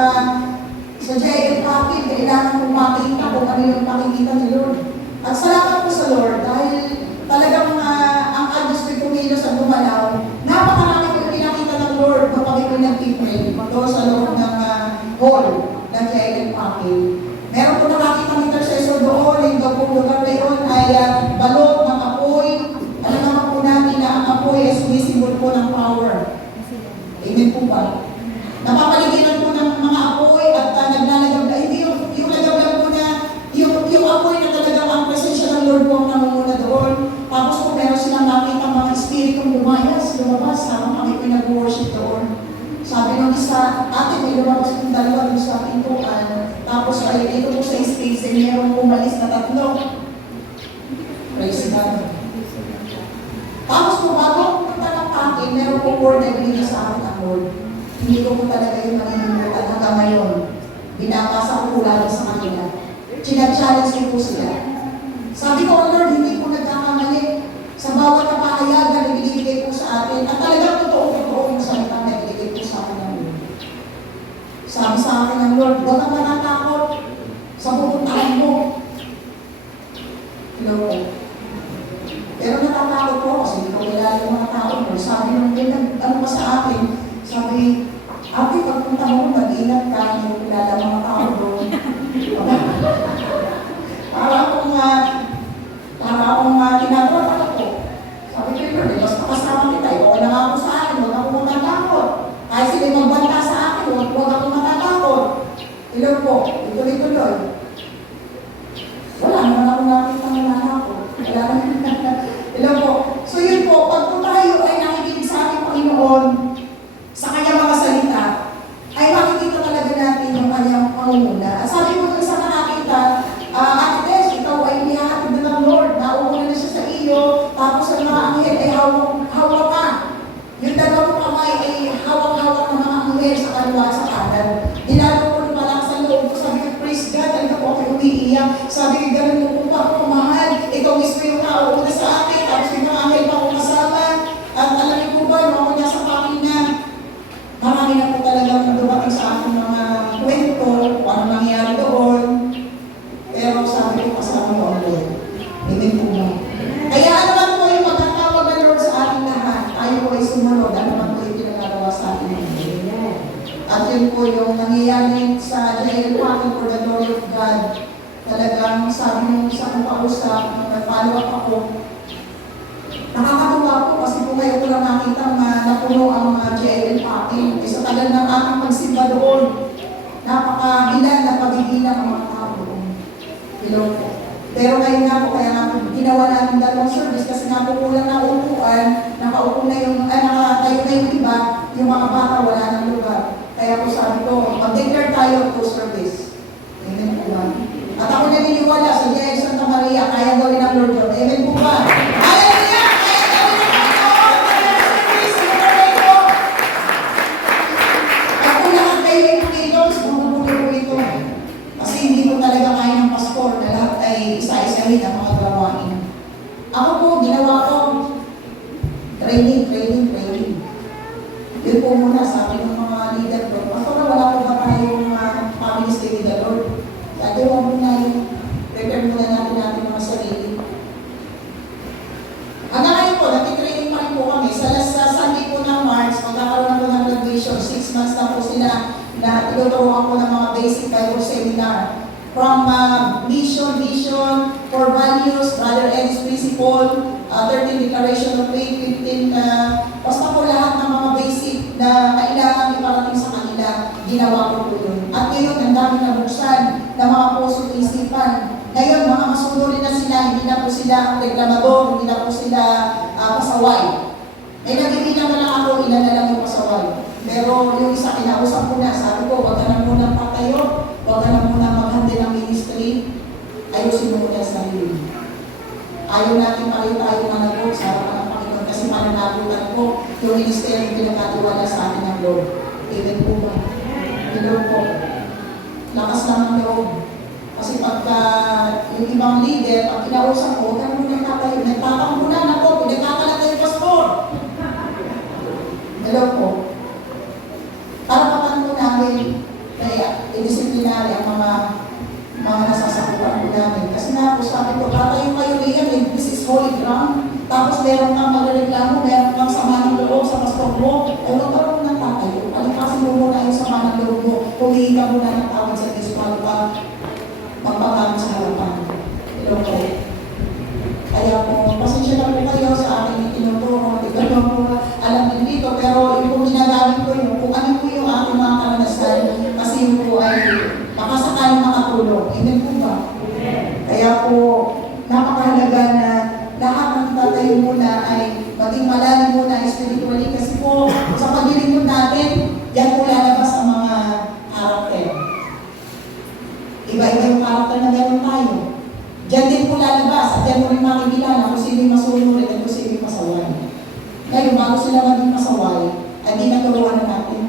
JL Pakil, kailangan kong makita kung ano yung pakikita ni Lord. At salamat po sa Lord dahil talagang ang Diyos ko'y kumilos at gumalaw. Napakarami ko yung pinakita ng Lord kapag ito'y nag-pray doon sa loob ng hall ng JL Pakil. Meron po nakakita ng intercessor doon, yung daw po lugar na yun ay balot ng apoy. Alam naman po natin na ang apoy ay sumisimbol po ng power. Amen po ba? Napapaligiran po ng mga apoy at naglalagab, hindi yung lagab po na, yung apoy na talagang ang presensya ng Lord po ang namumuna doon. Tapos po meron silang nakita mga espiritong lumabas, habang kami po nag-worship doon. Sabi nung isa, ate, may lumabas kong dalawa doon sa pintuan. Tapos ay dito po sa stage, ay meron umalis na 3. Praise God. Tapos po bago pumunta ng Pakil, meron po word na binigay sa akin ang Lord. Hindi ko po talaga yung maninimutan hanggang ngayon. Binabasa ko po lagi sa kanila. China-challenge ko po sila. Sabi ko, Lord, hindi po nagkakamali sa bawat kapahayagan na binibigay po sa atin. At talagang totoo yung salita na binibigay po sa akin ng Lord. Sabi sa akin ng Lord, huwag kang matatakot sa pupuntahan mo. Hello. Pero natatakot po kasi hindi ko kilala yung mga tao. Sabi nung ano pa sa akin, sabi, ate, pagpunta mo, mag-ingat ka, hindi ko kilala mga tao doon. Para akong tinatawag ako. Sabi ko, Lord, basta kasama kita, ikaw na nga ako sa akin, huwag ako matatakot. Kahit sila magbanta sa akin, huwag ako matatakot. Hello po, ituloy-tuloy. Wala naman ako nakita ng nanako. Wala naman. Hello po. So yun po, pag po tayo ay nakikinig sa ating Panginoon, sa kanyang mga salita, ay makikita talaga natin yung kanyang pangunguna. At sabi ko dun sa nakakita, Ate Tess, ikaw ay inihahatid na ng Lord, nauuna na siya sa iyo, tapos ang mga anghel ay hawak ka. Yung dalawang kamay ay hawak-hawak ng mga anghel sa kaliwa at sa kanan. Dinalo ko na pala sa loob ko, sabi ko, praise God, talaga po ako umiiyak. Sabi ko, ganun mo po pa ako mahal, ikaw mismo yung nauuna sa akin, tapos yung mga anghel pa ako kasama. At alam niyo po ba, yung ako niya sa Pakil na, marami na po talagang dumating sa akin mga kwento, kung ano nangyari doon. Pero sabi ko, kasama ko ang Lord. Amen po ba? Kaya ano man po yung pagkakawag ng Lord sa ating lahat, tayo po ay sumunod, ano man po yung pinagagawa sa ating lahat. At yun po yung nangyayari sa JL Pakil for the glory of God. Talagang sabi nung isa kong kausap, nung nag-follow up ako, nakakatuwa po kasi po kayo ko lang nakita napuno ang JL Pakil. Sa tagal ng aking pagsimba doon, napakabilan na pabibilang ang mga tao doon. Hello po. Pero ngayon nga po, kaya nga po, ginawa namin dalawang service kasi nga po kulang na upuan, nakaupo na nakatayo na yung iba, yung mga bata wala ng lugar. Kaya po sabi ko, mag-declare tayo to service. Amen po ba? At ako naniniwala sa JL Santa Maria, kaya gawin ng Lord yun. Amen po ba? Hallelujah! Kaya gawin ng Panginoon! Kaya service, mag-declare ko! At kung lahat kayo ay kumilos, mabubuhay po ito. Kasi hindi ko talaga kaya ng pastor na lahat ay isa-isahin ang mga gawain. Ako po, ginawa ko, training. Yun po muna, sabi ng mga leader ko, ako na wala po ba tayong family stay with the Lord? Kaya huwag muna yung prepare muna natin mga sarili. Hanggang ngayon po, natitraining pa rin po kami. Sa Sunday po ng March, magkakaroon na po ng graduation. 6 months na po sila na tinuturuan ko ng mga basic Bible seminar. From mission, vision, core values, Brother Eddie's principle, 13 declaration of faith, 15 masunurin na sila, hindi na po sila reklamador, hindi na po sila pasaway. May nabibilang na lang ako, ilan na lang yung pasaway. Pero yung isa, kinausap ko na, sabi ko, huwag ka na muna patayo, huwag ka na muna maghandi ng ministry, ayusin mo muna sa sarili. Ayaw natin pa rin tayo managot sa harapan ng Panginoon kasi mananagutan ko yung ministry yung pinagkatiwala sa atin ng Lord. Amen po ba? Lord po. Lakas lang ang loob. Kasi pagka yung ibang leader, pag kinausap ko, huwag ka na muna tatayo. Nagtatambunan ako, pinagkakalat na yung pastor. Hello po. Karapatan po namin kaya i-disciplinary ang mga nasasakupan po namin. Kasi nga po sabi ko, tatayo kayo niyan, this is holy ground. Tapos meron kang magreklamo, meron kang sama ng loob sa pastor mo. Ay, huwag ka muna tatayo. Alikasin mo muna yung sama ng loob mo. Humingi ka muna ng tawad sa Diyos para magpapagod sa harapan. Hello po. Kaya po, pasensya na po kayo sa aking tinuturo. Hindi ko po alam din dito, pero yung po ginagamit ko yun, kung ano po yung aking mga karanasan, kasi yun po ay makasakaling makatulong. Amen po ba? Kaya po, napakahalaga na lahat ng tatayo muna ay maging malalim muna spiritually kasi po sa paglilingkod natin, yan po lalabas ang mga karakter. Iba-iba yung karakter na meron tayo. Diyan din po lalabas at diyan mo rin makikilala kung sino yung masunurin at kung sino yung pasaway. Ngayon, bago sila maging pasaway, ay di naturuan na natin.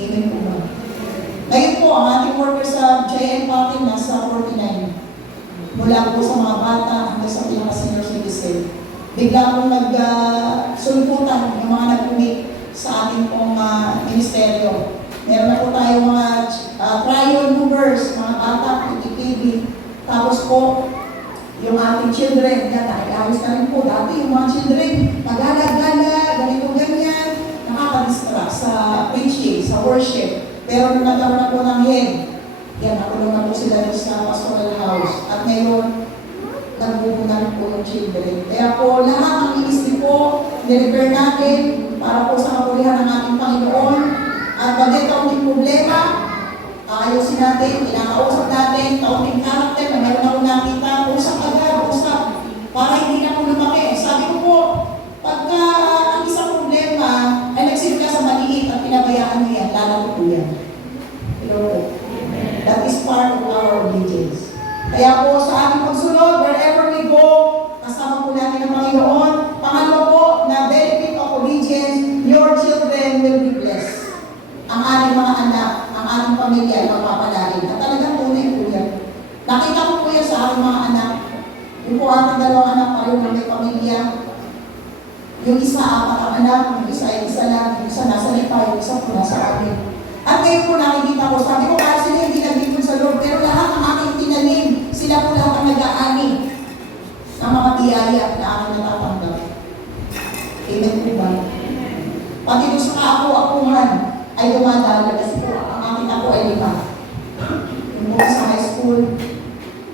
Amen po ba? Ngayon po, ang ating workers sa JN Patin nasa 49. Mula po sa mga bata hanggang sa pinaka-senior citizen. Bigla pong nagsulputan yung mga nag-commit sa ating pong ministeryo. Meron na po tayo mga trial movers, mga bata, PTPB. Tapos po, yung ating children, yan, nakiayos na rin po. Dati yung mga children, magala-gala, ganito-ganyan, nakaka-distract sa preaching, sa worship. Pero nung nagkaroon na po ng head, yan, nakulong na po sila sa pastoral house. At ngayon, nagbubunan po yung children. Kaya po, lahat ng ministry po, nirepair natin para po sa kapulihan ng ating Panginoon. At bagay kaunting problema, ayusin natin, kinakausap natin, kaunting karakter na meron ako nakita, usap agad, usap, para hindi na po lumaki. Sabi ko po, pagka ang isang problema ay nagsimula sa maliit at pinabayaan niyo yan, lalo po yan. Hello po. That is part of our obedience. Kaya po sa ating pagsunod, wherever we go, kasama po natin ang Panginoon. Pangalawa po, na benefit of obedience, your children will be blessed. Ang ating mga anak, ang ating pamilya ay magpapalain. At talagang tunay po yan. Nakita ko po yan sa ating mga anak. Yung po ating dalawang anak, pareho na may pamilya. Yung isa, apat ang anak, yung isa ay isa lang, yung isa nasa lipa, yung isa po nasa amin. At ngayon po nakikita ko, sabi ko, para sila hindi nagbibig sa Lord, pero lahat ng aking tinanim, sila po lahat ang nag-aani ng mga biyaya na aking natatanggap. Amen po ba? Pati doon sa kaapo-apuhan ay dumadala kasi po ang aking ako ay lima. Yung po sa high school,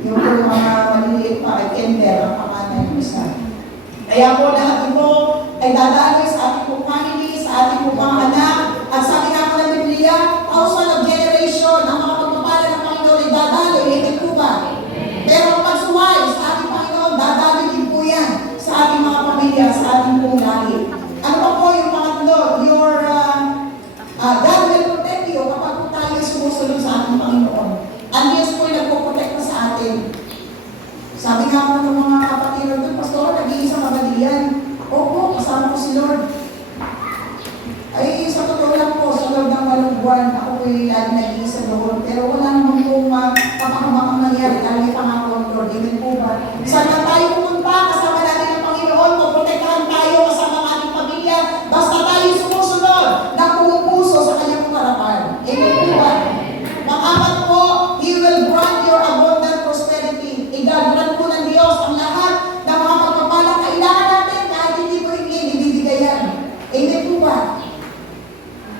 yung po mga maliliit pa ay kinder, ang panganay ng isa. Kaya po lahat ito ay dadaloy sa ating po family, sa ating po mga anak, at sabi nga po ng Biblia, thousand of generation, ang mga pagpapala ng Panginoon ay dadaloy, amen po ba? Pero ang pagsuway sa ating Panginoon, dadaloy din po yan sa ating mga pamilya, sa ating pong lahi. Ano pa po yung pangatlo? God will protect you kapag po tayo sumusunod sa ating Panginoon. Ang Diyos po ay nagpoprotekta sa atin. Sabi nga po ng mga kapatid doon, Pastor, nag-iisang kabalian. Opo, kasama ko si Lord. Ay, sa totoo lang po, sa loob ng 8 buwan, ako po yung lagi nag-iisa doon. Pero wala naman pong kapakamakang nangyari. Lagi pangako ang Lord. Amen po ba? Saan na tayo pumunta? Kasama natin ang Panginoon. Puprotektahan tayo kasama ang ating pamilya. Basta tayo sumusunod ng buong puso sa kanyang harapan. Amen po ba? Makapat po, He will grant your abundant prosperity. Igagran po ng Diyos ang lahat ng mga pagpapalang kailangan natin kahit hindi mo hingin, ibibigay yan. Amen po ba?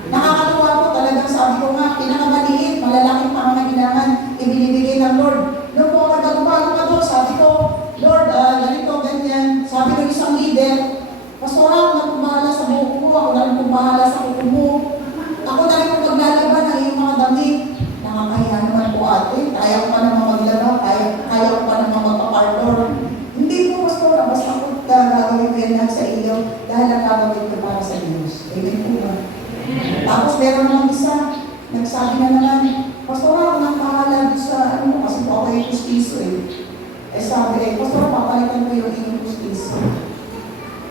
Nakakatuwa po talagang sabi ko nga, pinakamaliit, malalaking pangangailangan, ibinibigay ng Lord. Noong po kagagubago pa doon, sabi ko, Lord, Amen po ba? Tapos meron naman isa, nagsabi na naman, Pastor, ako nang bahala doon sa, kasi po ako yung pustiso sabi Pastor, papalitan ko yung inyong pustiso.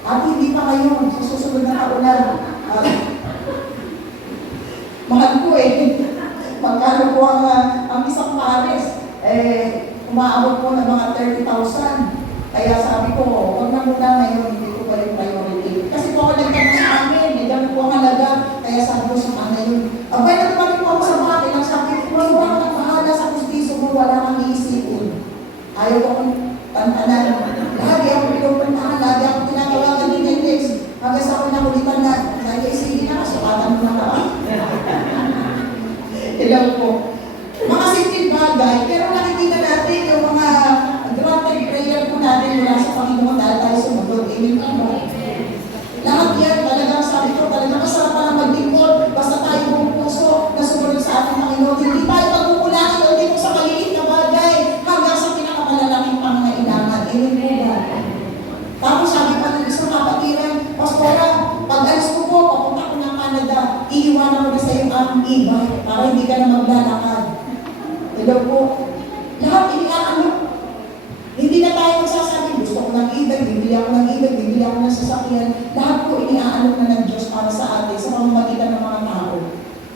At hindi pa kayo, sa susunod na taon na, mahal ko magkano po ang isang pares, umaabot po ng mga 30,000. Kaya sabi ko, huwag na muna ngayon, hindi ko pa yung priority. Kasi po ako nagtanong sa amin, dyan po ang halaga, kaya sabi ko sa kanila yun. Abay, nagpapalik po ako sa bakit, ang sabi ko, wala kang nagpahala sa pustiso mo, wala kang iisipin. Ayaw ko kong tantanan. Lagi ako pinupuntahan, lagi ako tinatawagan ni Netflix. Hanggang sa ako nakulitan na, lagi sige na, kasukatan mo na ka. Hello po. Mga simple bagay, pero nakikita natin yung mga granted prayer po natin mula sa Panginoon dahil tayo sumunod. Amen po. Lahat yan, talagang sabi ko, talagang masarap pa lang maglingkod, basta tayo buong puso na sumunod sa ating Panginoon. Hindi tayo pagkukulangin o dito sa maliit na bagay hanggang sa pinakamalalaking pangangailangan. Amen po ba? Tapos sabi pa ng isang kapatiran, Pastora, pag-alis ko po, papunta ko ng Canada, iiwanan ko na sa iyo ang iba para hindi ka na maglalakad. Hello po. Lahat iniaano. Hindi na tayo magsasabi, gusto ko ng ibig, bibili ako ng ibig, bibili ako ng sasakyan. Lahat po iniaano na ng Diyos para sa atin sa pamamagitan ng mga tao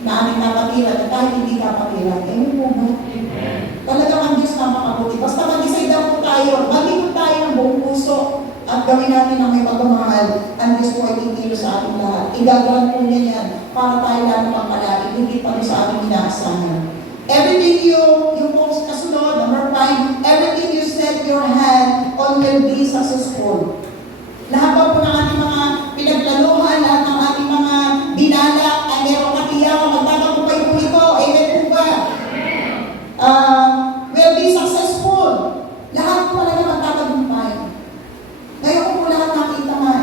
na aming kapatiran at kahit hindi kapatiran. Amen po ba? Talagang ang Diyos napakabuti. Basta mag-decide lang po tayo, mag-ikot tayo ng buong puso at gawin natin ang may pagmamahal. Ang Diyos po ay titilo sa ating lahat. Igagawan po niya yan para tayo lalo pangkalain, hindi pa sa ating inaasahan. Everything you post kasunod, number 5, everything you set your hand on will be successful. Lahat pa po ng ating mga pinagplanuhan, lahat ng ating mga binalak, ay meron katiyakan, magtatagumpay po ito. Amen po ba? Will be successful. Lahat po talaga magtatagumpay. Ngayon ko po lahat nakita nga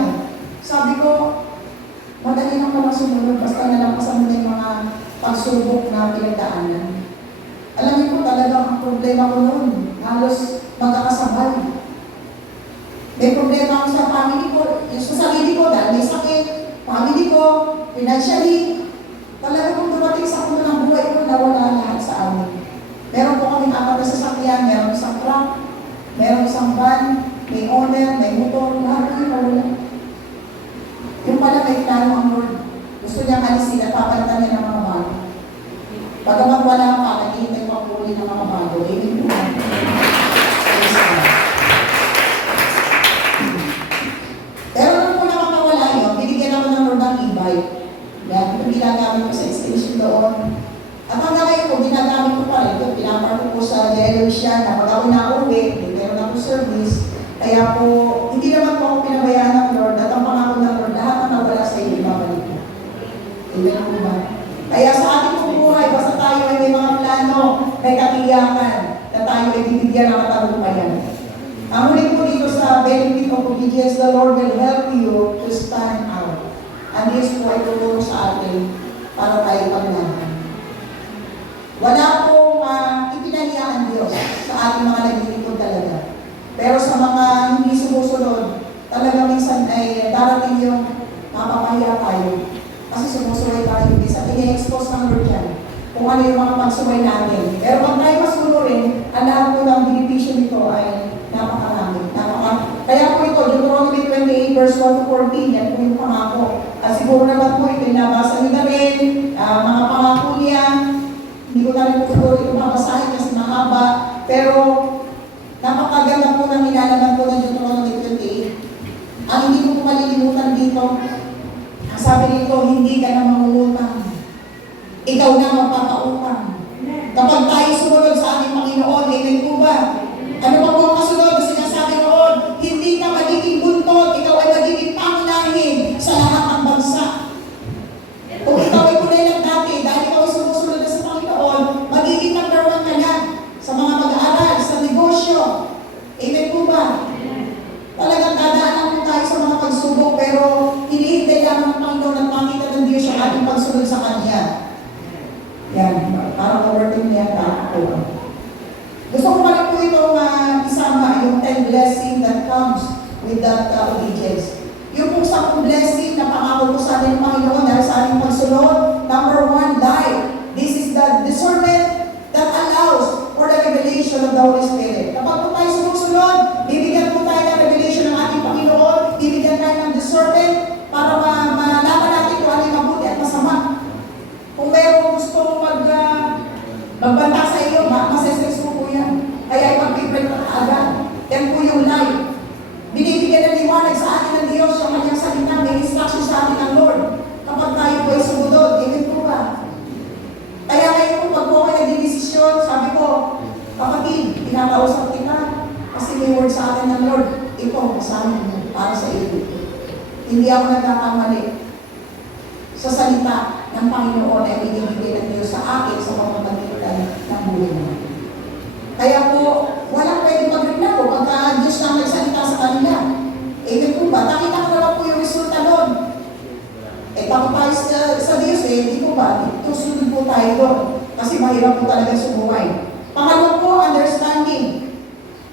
Sabi ko, madali na pala sumunod, basta nalampasan mo na yung mga pagsubok na pinagdaanan. Alam niyo po talagang ang problema ko noon, halos magkakasabay. May problema ako sa family ko, sa sarili ko dahil may sakit, family ko, financially. Talaga kung dumating sa punto ng buhay ko, nawala lahat sa amin. Meron po kami 4 na sasakyan, meron isang truck, meron isang van, may owner, may motor, lahat yun nawala. Yung pala may plano ang Lord. Gusto niya alisin at papalitan niya ng mga bago. Pagkamat wala pa, naghihintay pa po ng mga bago. Amen po. Pero nung po nakakawala yun, binigyan ako ng Lord ng e-bike. Yan, ito ginagamit ko sa extension doon. At hanggang ngayon po, ginagamit ko pa rin ito. Pinapar ko po sa yellow siya, na pag ako na-uwi, meron ako service. Kaya po, hindi naman po ako pinabayaan ng Lord at ang pangako ng Lord, lahat ang nawala sa iyo, ibabalik ko. Amen po ba? Kaya sa ating buhay, basta tayo ay may mga plano, may katiyakan, na tayo ay bibigyan ng katagumpayan. Ang huli po dito sa benefit of obedience, the Lord will help you to stand out. Ang Diyos po ay tutulong sa atin para tayo paglaban. Wala pong ipinahiya ang Diyos sa ating mga naglilingkod talaga. Pero sa mga hindi sumusunod, talaga minsan ay darating yung mapapahiya tayo. Kasi sumusuway tayo. Minsan i-expose ng Lord yan kung ano yung mga pagsuway natin. Pero pag tayo masunurin, ang lahat po ng benepisyo nito ay napakarami. Kaya po ito, Deuteronomy 28 verse 1 to 14, yan po yung pangako. At siguro naman po ito, nabasa niyo na rin, mga pangako niya. Hindi ko na rin po siguro ito mabasahin kasi mahaba. Pero napakaganda po ng nilalaman po ng Deuteronomy 28. Ang hindi ko malilimutan dito, sabi dito, hindi ka na mangungutang. Ikaw na magpapautang. Kapag tayo sumunod sa ating Panginoon, amen po ba? Ano pa po ang kasunod? Sinasabi roon, hindi ka magiging buntot, ikaw ay magiging pangunahin sa lahat ng bansa. Kung ikaw ay kulay lang dati, dahil ikaw ay sumusunod na sa Panginoon, magiging number 1 ka na sa mga mag-aaral, sa negosyo. Amen po ba? Talagang dadaanan po tayo sa mga pagsubok, pero hinihintay lamang ng Panginoon at makita ng Diyos ang ating pagsunod sa Kanya. Yan, parang overtime niya ako. Gusto ko pa rin po itong isama, yung 10 blessing that comes with that obedience. Yung pong 10 blessing na pangako ko sa sa atin ng Panginoon dahil sa ating pagsunod. Number one, life. This is the discernment that allows for the revelation of the Holy Spirit. Kapag po tayo sumusunod, bibigyan po tayo ng revelation ng ating Panginoon, bibigyan tayo ng discernment para malaman natin kung ano yung mabuti at masama. Kung mayroong gusto magbanta sa iyo, masesex mo po yan. Kaya ipag-pray ka agad. Yan po yung life. Binibigyan ng liwanag sa atin ng Diyos yung kanyang salita, may instruction sa atin ng Lord. Kapag tayo po ay sumunod, hindi po ba? Kaya ngayon po, pag po ako nagdidesisyon, sabi ko, kapatid, pinakausap kita, kasi may word sa atin ng Lord, ito, kasama mo, para sa iyo. Hindi ako nagkakamali sa salita ng Panginoon na ibinibigay ng Diyos sa akin sa pamamagitan ng buhay mo. Kaya po, walang pwede pag-reklamo pagka Diyos na nagsalita sa kanila. Eh, po ba? Nakita ko naman po yung resulta nun. Eh, takot tayo sa Diyos hindi po ba? Tusunod po tayo doon. Kasi mahirap po talaga sumuhay. Pangalawa po, understanding.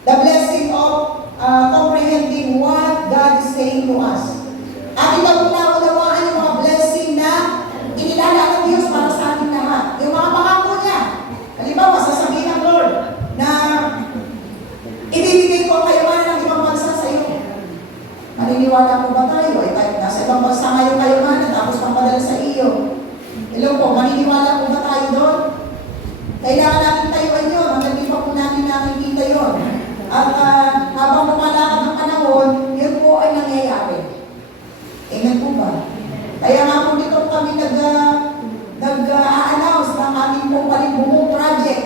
The blessing of comprehending what God is saying to us. Atin na po naunawaan yung mga blessing na inilala ng Diyos para sa ating lahat. Yung mga pangako niya. Halimbawa, sasabihin ng Lord na ibibigay ko ang kayamanan ng ibang bansa sa iyo. Maniniwala po ba tayo? Eh, tayo nasa ibang bansa ngayon kayamanan tapos papadala sa iyo. Hello po, maniniwala po ba tayo doon? Kailangan natin tayuan yun. Hanggang di pa po natin nakikita yun. At habang lumalakad ng panahon, yun po ay nangyayari. Amen po ba? Kaya nga po dito kami nag-a-announce ng ating pong Palimbubong project.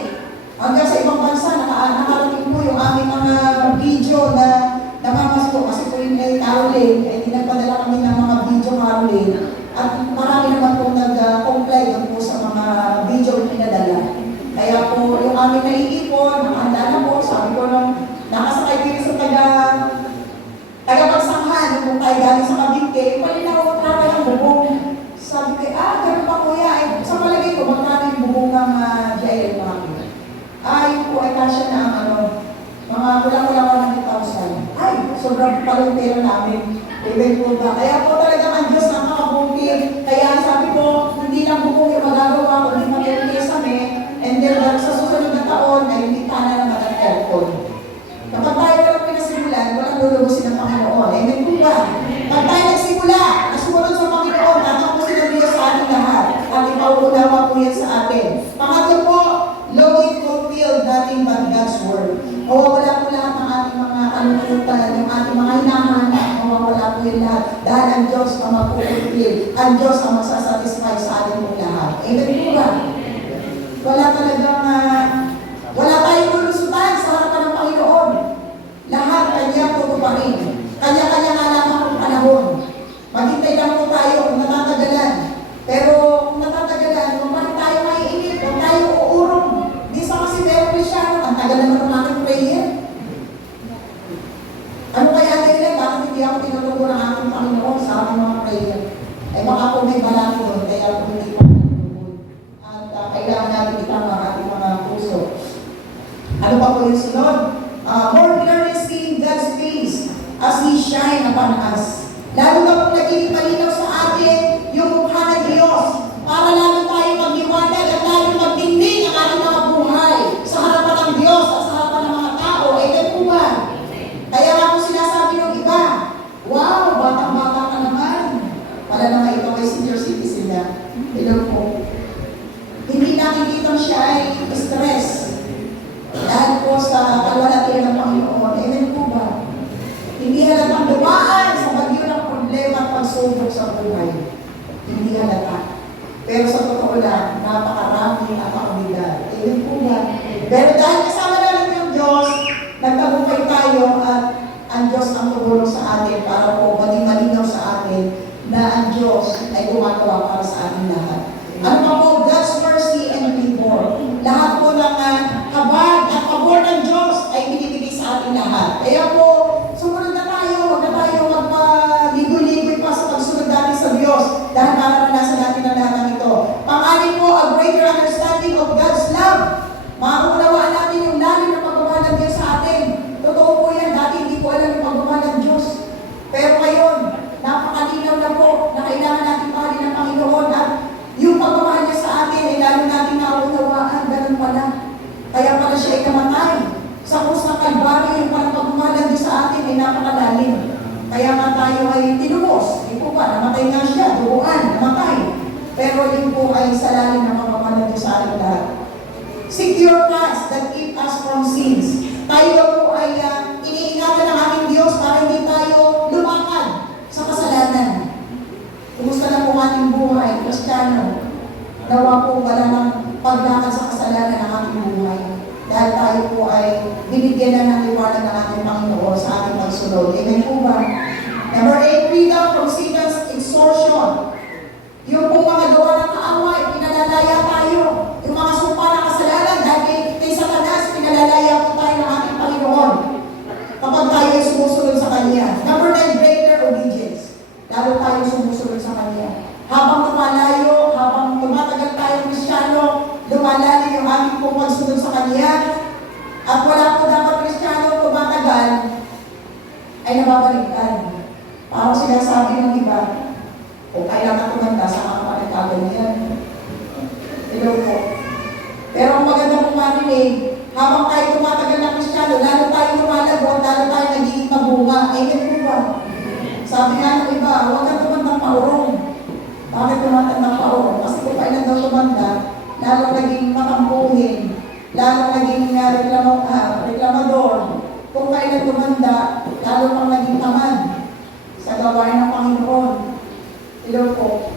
Hanggang sa ibang bansa, nakarating po yung aming mga video na namamas po kasi po yung caroling, nagpadala kami ng mga video caroling at marami naman po nag-comply po sa mga video na pinadala. Kaya po yung aming naiipon, nakahanda na po, sabi ko nung nakasakay din sa tagapagsanghan, kung tayo galing sa Cavite, palinaw ko trata ng bubong. Sabi ko, ganun pa kuya, sa palagay ko, magkano yung bubong ng GIL namin? Yun po ay kasya na mga kulang-kulang 100,000. Ay, sobrang palong pera namin. Amen po ba? Kaya po talagang ang Diyos ang makabungkit. Kaya sabi ko, hindi lang bubong yung magagawa ko, hindi mag-LTS kami. And then, sa susunod na taon, ay hindi tana naman ang aircon. Kapag tayo lang pinasimulan, walang lulubusin ng Panginoon. Amen po ba? Pag tayo nagsimula, nasumunod sa Panginoon, tatapusin ng Diyos sa ating lahat. At ipauunawa po yan sa atin. Pangatlo po, Lord fulfilled nothing but God's word. Mawawala po lahat ng ating mga kalungkutan, yung ating mga hinahanap, mawawala po yung lahat. Dahil ang Diyos ang mag-fulfill, ang Diyos ang magsasatisfy sa ating mga lahat. Amen po ba? Wala talagang, wala tayong lulusutan sa harapan ng Panginoon. Lahat kanya tutuparin. Kanya-kanya nga lamang ang panahon. Maghintay lang po tayo kung natatagalan. Pero kung natatagalan, kung bakit tayo maiinip, kung tayo uurong, di sa kasi meron Kristyano, ang tagal naman ng aking prayer. Ano kaya nila? Bakit hindi ako tinuturo ng aking Panginoon sa aking mga prayer? Eh baka po may balaki doon, kaya po hindi pa at kailangan natin itama ang ating mga puso. Ano pa po yung sunod? More clearly seeing God's face as He shine upon us. Lalo na po nagiging malinaw sa atin yung mukha ng Diyos para lalo tayo magdiwanag at lalo magdingding ang ating mga buhay sa harapan ng Diyos at sa harapan ng mga tao. Po ba? Kaya nga po sinasabi ng iba, wow, batang-bata ka naman. Wala naman ito ay senior citizen na. Hello po. Hindi nakikita siya ay stress. Dahil po sa kalwalatian ng Panginoon. Amen po ba? Hindi halatang dumaan sa bagyo ng problema at pagsubok sa buhay. Hindi halata. Pero sa totoo lang, napakarami at makabigay. Amen po ba? Pero dahil kasama natin yung Diyos, nagtagumpay tayo at ang Diyos ang tumulong sa atin para po maging malinaw sa atin na ang Diyos ay gumagawa para sa ating lahat. Ano pa po? God's mercy and favor. Lahat po ng habag at pabor ng Diyos ay binibigay sa ating lahat. Kaya po, sumunod na tayo. Huwag na tayo magpaligoy-ligoy pa sa pagsunod natin sa Diyos dahil mararanasan natin ang lahat ng ito. Pangalan po, a greater understanding of God's love. Maunawaan natin yung lalim ng pagmamahal ng Diyos sa atin. Totoo po yan. Dati hindi ko alam yung pagmamahal ng Diyos. Pero ngayon, napakalinaw na po na kailangan natin pero yun po ay sa lalim ng mapapanood sa ating lahat. Secure paths that keep us from sins. Tayo po ay iniingatan ng ating Diyos para hindi tayo lumakad sa kasalanan. Kumusta na po ating buhay, Kristiyano? Nawa po wala ng paglakad sa kasalanan ng ating buhay. Dahil tayo po ay binigyan na ng liwanag ng ating Panginoon sa ating pagsunod. Amen po ba? Number 8, freedom from Satan's extortion. Yung pong mga gawa ng kaaway, pinalalaya tayo. Yung mga sumpa ng kasalanan, dahil kay Satanas, pinalalaya po tayo ng ating Panginoon. Kapag tayo ay sumusunod sa Kanya. Number 9, greater obedience. Lalo tayo sumusunod sa Kanya. Habang lumalayo, habang tumatagal tayo Kristiyano, lumalalim yung ating pong pagsunod sa Kanya. At wala po dapat Kristiyano tumatagal, ay nababaliktad. Parang sinasabi ng iba, kung kailangan tumanda, sa mga nagkaganyan. Hello po. Pero ang maganda pong marinig, habang tayo tumatagal na Kristiyano, lalo tayo lumalagot, lalo tayo nagiging mabunga. Amen po ba? Sabi nga ng iba, huwag ka tumandang paurong. Bakit tumatandang paurong? Kasi kung kailan daw tumanda, lalo naging matampuhin, lalo naging reklamador. Kung kailan tumanda, lalo pang naging tamad sa gawain ng Panginoon. Hello po.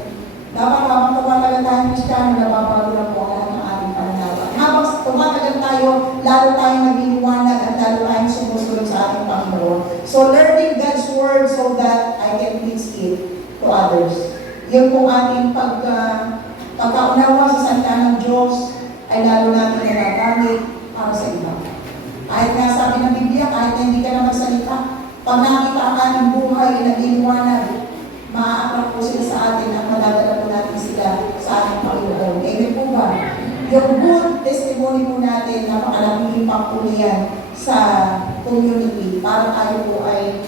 Dapat habang tumatagal tayo Kristiyano, nababago na po ang lahat ng ating pananawa. Habang tumatagal tayo, lalo tayong nagliliwanag at lalo tayong sumusunod sa ating Panginoon. So learning God's Word so that I can teach it to others. Yun po ating pagkaunawa sa salita ng Diyos ay lalo natin nagagamit para sa iba. Kahit nga sabi ng Biblia, kahit na hindi ka na magsalita, pag nakita ang ating buhay ay nagliliwanag, maa-attract po sila sa atin at madadala po natin sila sa ating Panginoon. Amen po ba? Yung good testimony po natin, napakalaking impact po niyan sa community para tayo po ay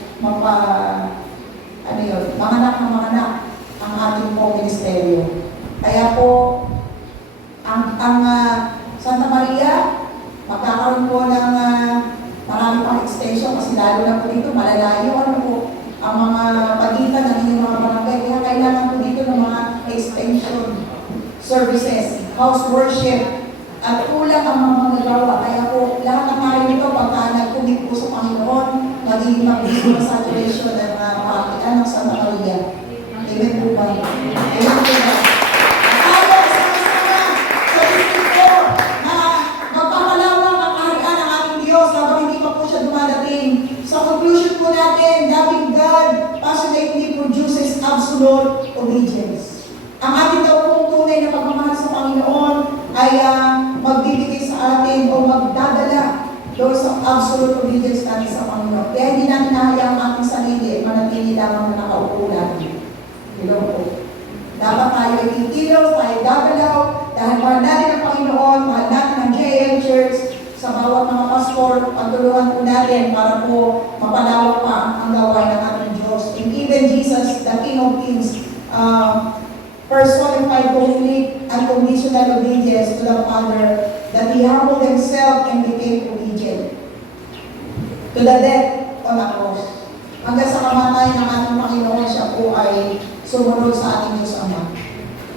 manganak na manganak ang ating po ministeryo. Kaya po, ang Santa Maria, magkakaroon po ng marami pang extension kasi lalo na po dito, malalayo ang mga pagitan ng inyong mga barangay. Kaya kailangan po dito ng mga extension services, house worship, at kulang ang mga magagawa. Kaya po, lahat ng mga ito, pagka nag-commit po sa Panginoon, magiging mabilis na saturation ng pakitaan ng Santa Maria. Amen po ba? Amen po ba? Tayo, sama-sama sa distrito na magpapalawak ang kaharian ng ating Diyos habang hindi pa po siya dumadating. Sa conclusion po natin, loving God passionately produces absolute obedience. Ang ating daw pong tunay na pagmamahal sa Panginoon ay magbibigay sa atin o magdadala doon sa absolute obedience natin sa Panginoon. Kaya hindi natin nahayang ang ating sarili at manatili lamang na nakaupo natin. Hello po. Dapat tayo ay titilaw, tayo gagalaw, dahil mahal natin ang Panginoon, mahal natin ang JL Church, sa bawat mga pastor, pagtulungan po natin para po mapalawak pa ang gawain ng ating Diyos. And even Jesus, the King of Kings, personified complete and conditional obedience to the Father, that He humbled Himself and became obedient to the death on the cross. Hanggang sa kamatayan ng ating Panginoon, siya po ay sumunod sa ating Diyos Ama.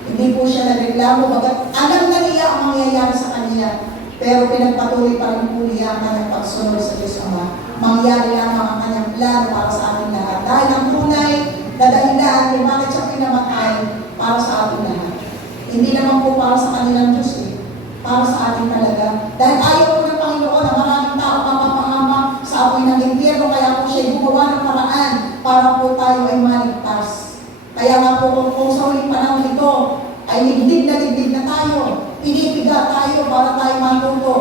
Hindi po siya nagreklamo, bagat alam na niya ang mangyayari sa Kanya, pero pinagpatuloy pa rin po niya ang kanyang pagsunod sa Diyos Ama. Mangyari lamang ang kanyang plano para sa ating lahat. Dahil ang tunay na dahilan kung bakit siya pinamatay para sa ating lahat. Hindi naman po para sa kanilang Diyos para sa ating talaga. Dahil ayaw po ng Panginoon na maraming tao mapapahama sa apoy ng impyerno, kaya po siya gumawa ng paraan para po tayo ay maligtas. Kaya nga po kung sa huling panahon ito ay ligdig na tayo, pinipiga tayo para tayo matuto,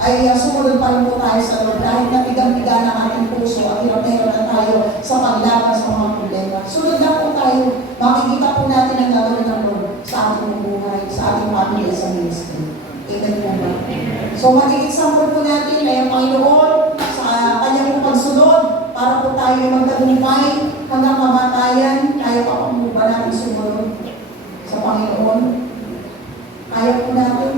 ay sumunod pa rin po tayo sa Lord dahil napigang-piga ng ating puso at hirap na tayo sa paglaban sa mga problema. Sunod lang po tayo, makikita po natin ang gagawin ng Lord sa ating buhay, sa ating pamilya, sa ministry. Amen po ba? So magiging sample po natin ay ang Panginoon sa kanyang pagsunod para po tayo magtagumpay hanggang kamatayan. Kaya pa po ba natin sumunod sa Panginoon? Kaya po natin.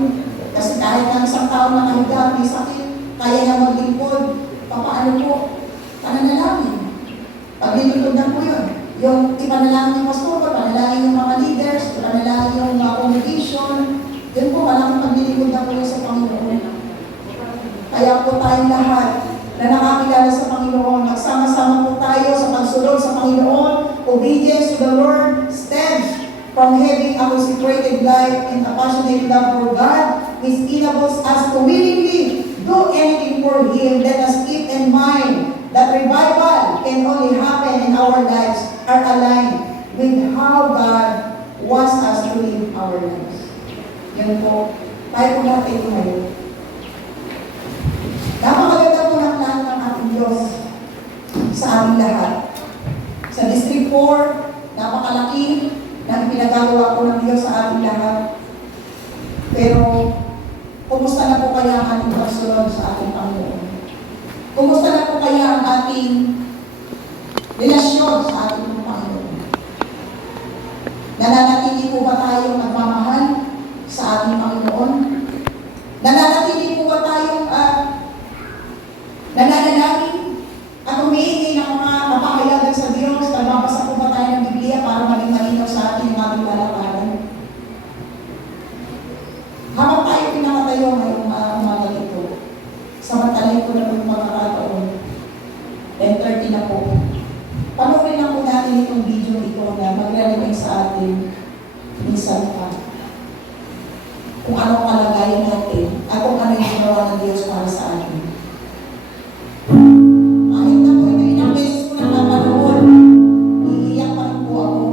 Kasi kahit ng isang tao na kahiga, may sakit, kaya na maglingkod. Papaano po? Pananalangin. Paglilingkod na po yun. Yung ipanalangin yung pastor, panalangin yung mga leaders, panalangin yung mga na po sa Panginoon. Kaya po tayong lahat na nakakilala sa Panginoon, magsama-sama po tayo sa pagsunod sa Panginoon, obedience to the Lord, stand from having a consecrated life and a passionate love for God, which enables us to willingly do anything for Him. Let us keep in mind that revival can only happen in our lives are aligned with how God wants us to live our lives. Yan po. Tayo po natin ngayon. Napakaganda po ng plano ng ating Diyos sa aming lahat. Sa District 4, napakalaki ng pinagagawa po ng Diyos sa ating lahat. Pero, kumusta na po kaya ang ating pagsunod sa ating Panginoon? Kumusta na po kaya ang ating relasyon sa ating Panginoon? Nananatili po ba tayong nagmamahal sa ating Panginoon? Nananatili po ba tayong nananalangin at humihingi ng mga mapakayagan sa Diyos? Nagbabasa po ba tayo ng Biblia para maging malinaw sa ating ating lalakaran? Habang tayo pinakatayo ngayong umaga ito, samantalay ko na po yung pagkakataon, 10:30 na po. Panoorin lang po natin itong video ito na magre-remind sa atin minsan pa kung anong kalagayan natin at kung ano yung ginawa ng Diyos para sa atin. Kahit na po ito ilang beses ko napapanood, iiyak pa rin po ako.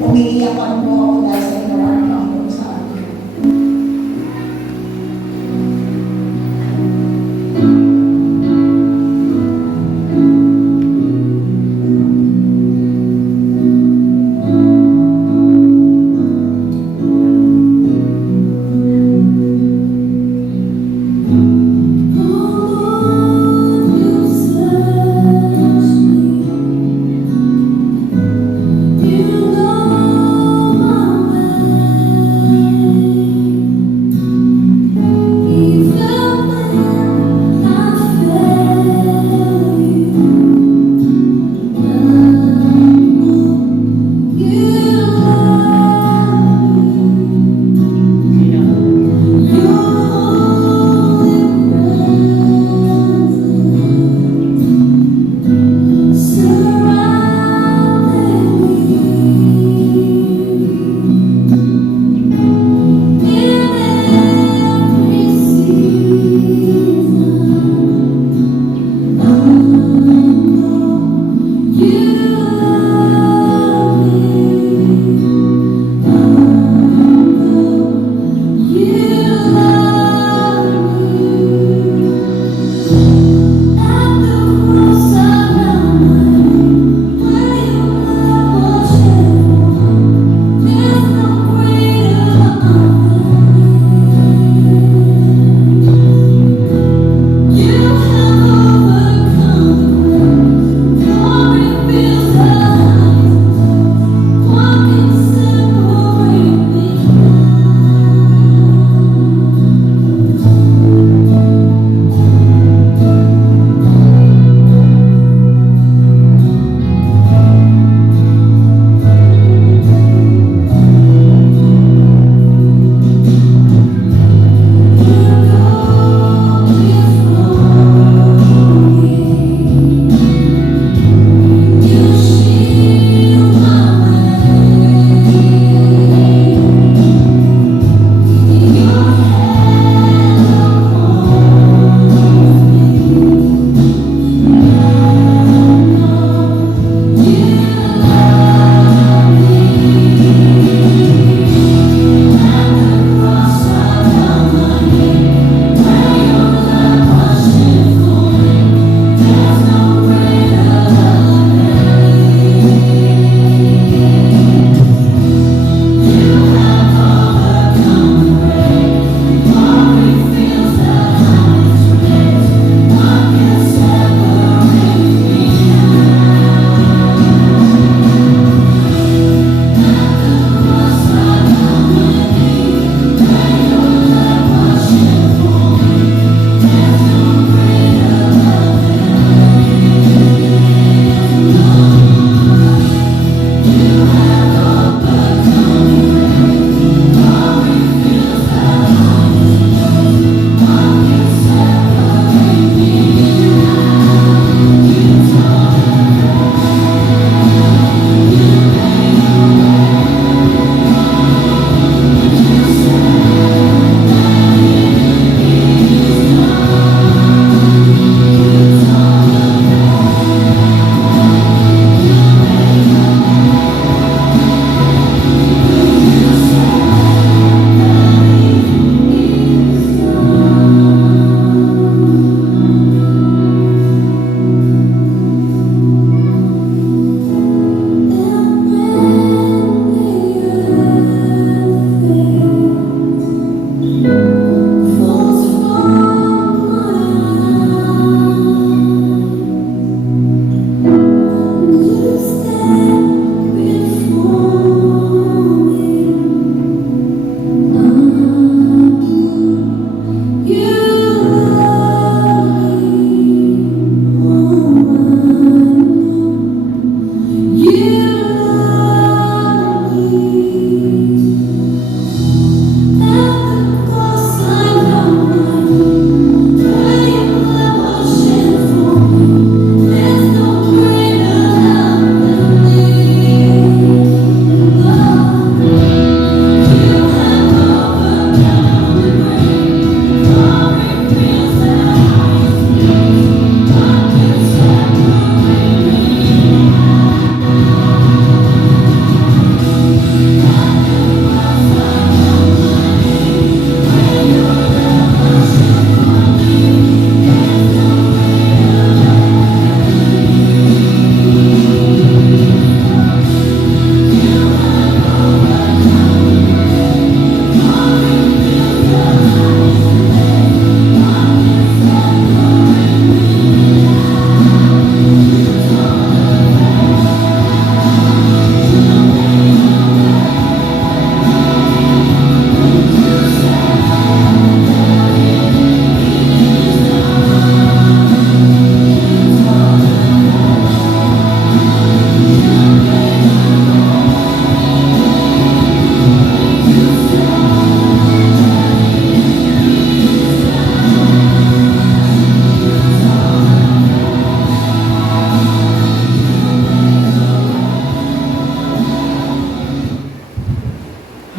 Umiiyak pa rin po ako dahil sa ginawa ng Panginoon sa atin.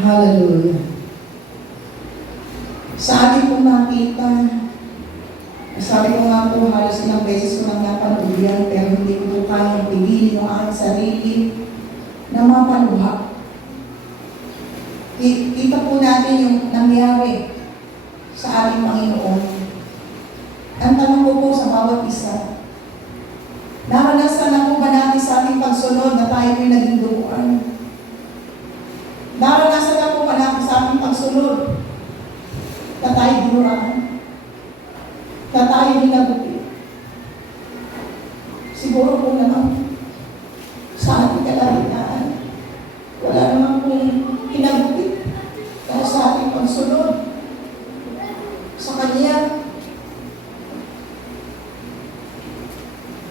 Hallelujah. Sa ating pong nakita, sabi ko nga po, halos ilang beses ko nang napanood yan, pero hindi ko po kayang piliin yung aking sarili na mapaluha. Kita po natin yung nangyari sa ating Panginoon. Ang tanong ko po sa bawat isa, naranasan na po ba natin sa ating pagsunod na tayo may naging duguan? Naranasan na po ba natin sa ating pagsunod na tayo dinuraan? Na tayo dinagutin? Siguro po naman sa ating kalalitaan, wala naman pong hinagutin dahil sa ating pagsunod sa Kanya.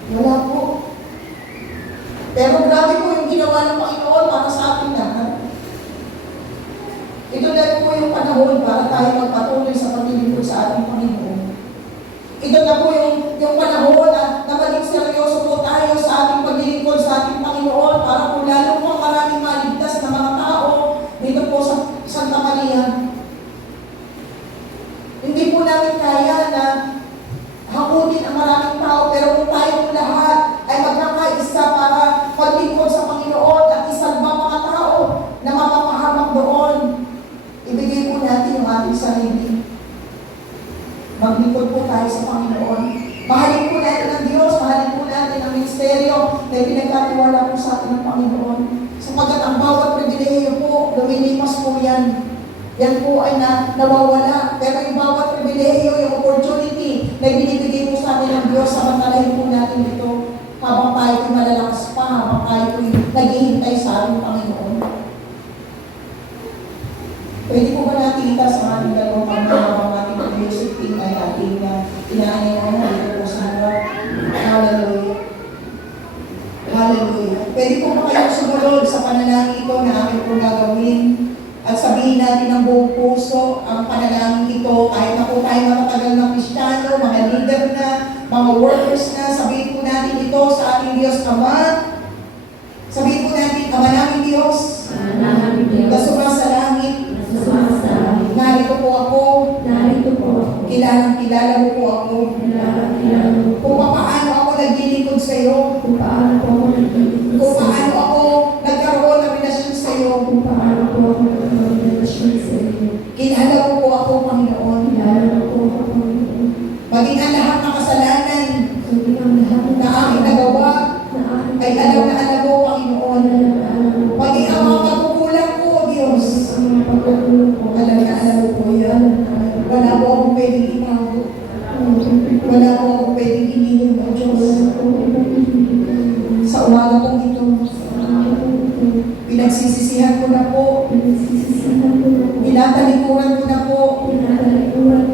Wala po. Pero grabe po yung ginawa ng Panginoon para sa ating lahat. Ito na po yung panahon para tayo magpatuloy sa paglilingkod sa ating Panginoon. Ito na po yung panahon na maging seryoso po tayo sa ating paglilingkod sa ating Panginoon para po lalo po maraming maligtas na mga tao dito po sa Santa Maria. Hindi po namin kaya na hakutin ang maraming tao, pero kung tayo po lahat ay magkakaisa para maglingkod sa Panginoon at isalbang mga tao na mapapahamak doon, ibigay po natin yung ating sarili. Maglingkod po tayo sa Panginoon. Mahalin po natin ang Diyos, mahalin po natin ang ministeryo na pinagkatiwala po sa atin ng Panginoon. Sapagkat ang bawat pribilehiyo po, lumilipas po yan. Yan po ay nawawala. Pero yung bawat pribilehiyo, yung opportunity na binibigay po sa atin ng Diyos, samantalahin po natin ito habang tayo po malalakas pa, habang tayo po naghihintay sa ating Panginoon. Pwede po ba natin ita sa ating dalawang pagkakabang ating music team ay ating inaanyayahan dito po sa harap? Hallelujah. Hallelujah. Pwede po ba kayo sumunod sa panalangin ito na amin po gagawin? At sabihin natin ng buong puso ang panalangin ito, kahit na po tayo matatagal na Kristiyano, mga leader na, mga workers na, sabihin po natin ito sa ating Diyos Ama. Sabihin po natin, Ama namin Diyos, na sumasalangit, narito po ako, kilalang-kilala mo po ako, kung paano ako naglilingkod sa iyo, kung paano ako nagkaroon ng relasyon sa iyo, kilala mo po ako, Panginoon. Maging ang lahat ng kasalanan na aking nagawa ay alam na alam mo, Panginoon. Maging ang mga pagkukulang ko, Diyos, alam na alam mo po yan. Wala po akong pwedeng itago. Wala po akong pwedeng hinihim mo, Diyos. Sa umaga pong ito, pinagsisisihan ko na po. Pinatalikuran ko na po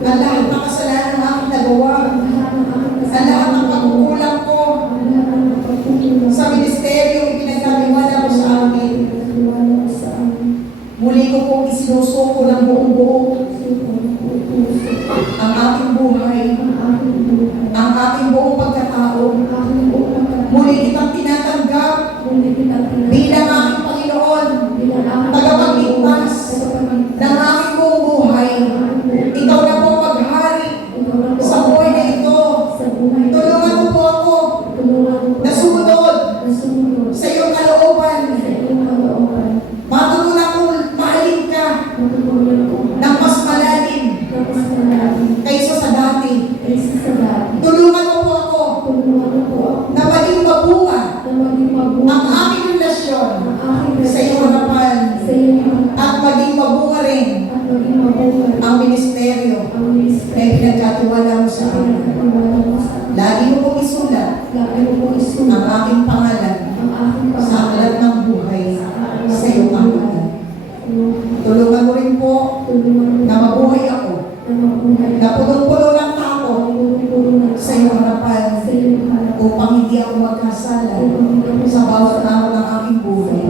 ang lahat ng kasalanan ng aking nagawa, ang lahat ng pagkukulang ko sa ministeryo ipinagkatiwala ko sa akin. Muli ko pong isinusuko ng buong buo ang aking buhay, ang aking buong pagkatao. Muli kitang tinatanggap bilang aking Panginoon, tagapagligtas ng aking buong buhay. Ikaw na po maghari sa buhay na ito. Tulungan mo po ako na sumunod sa iyong kalooban. Matutunan kong mahalin ka ng mas malalim kaysa sa dati. Tulungan mo po ako na maging mabunga ang aking relasyon sa iyong harapan at maging mabunga rin ang ministeryo na pinagkatiwala mo sa akin. Lagi mo pong isulat ang aking pangalan sa aklat ng buhay sa iyong pangalan. Tulungan mo rin po na mabuhay ako, na punong-puno ng tao sa iyong harapan upang hindi ako magkasala sa bawat araw ng aking buhay.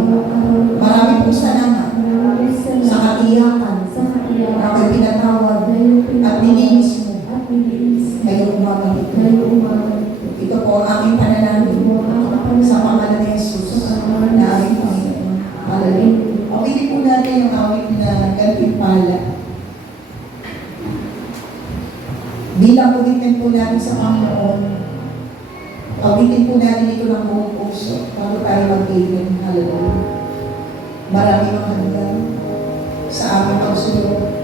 Marami pong salamat sa katiyakan na ako'y pinatawad at nilinis mo ngayong umaga ito. Ito po ang aking panalangin sa pangalan ni Jesus na aming Panginoon. Hallelujah. Pili po natin yung awit na na gantimpala. Bilang commitment po natin sa Panginoon, pawitin po natin ito ng buong puso bago tayo mag-amen. Hallelujah. Maraming hanggan sa aming pagsunod.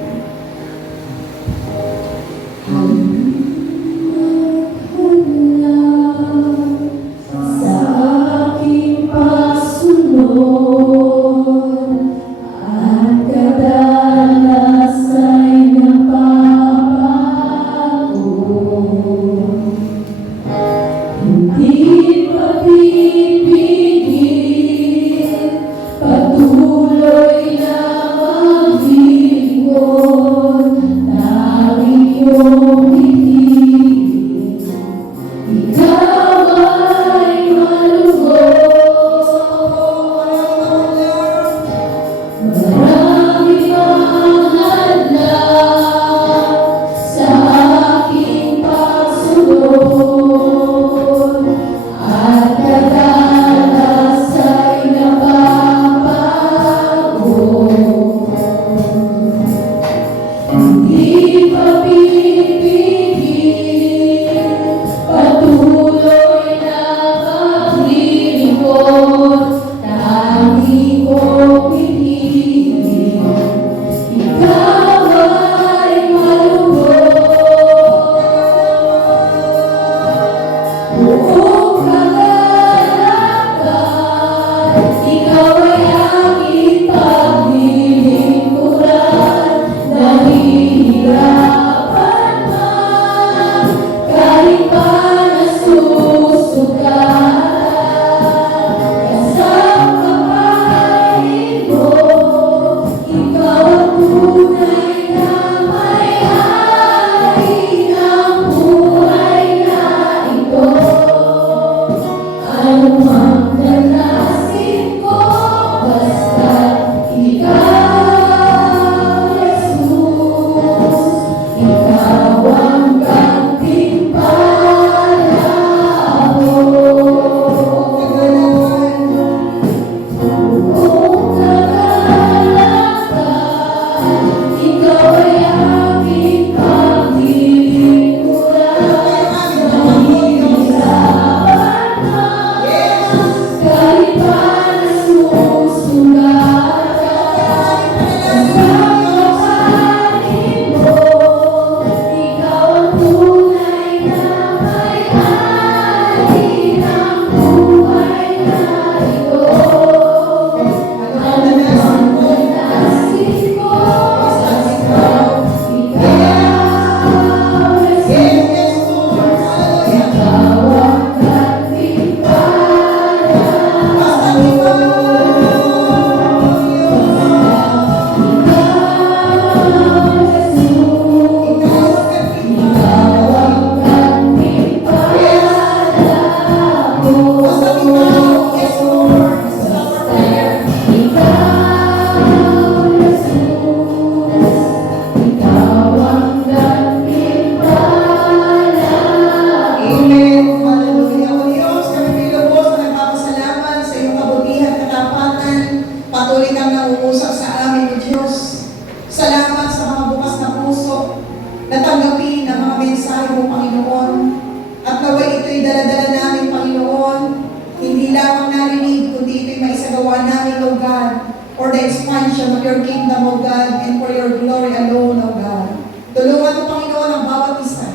for the expansion of your kingdom, O God, and for your glory alone, O God. Tulungan mo, Panginoon, ang bawat isa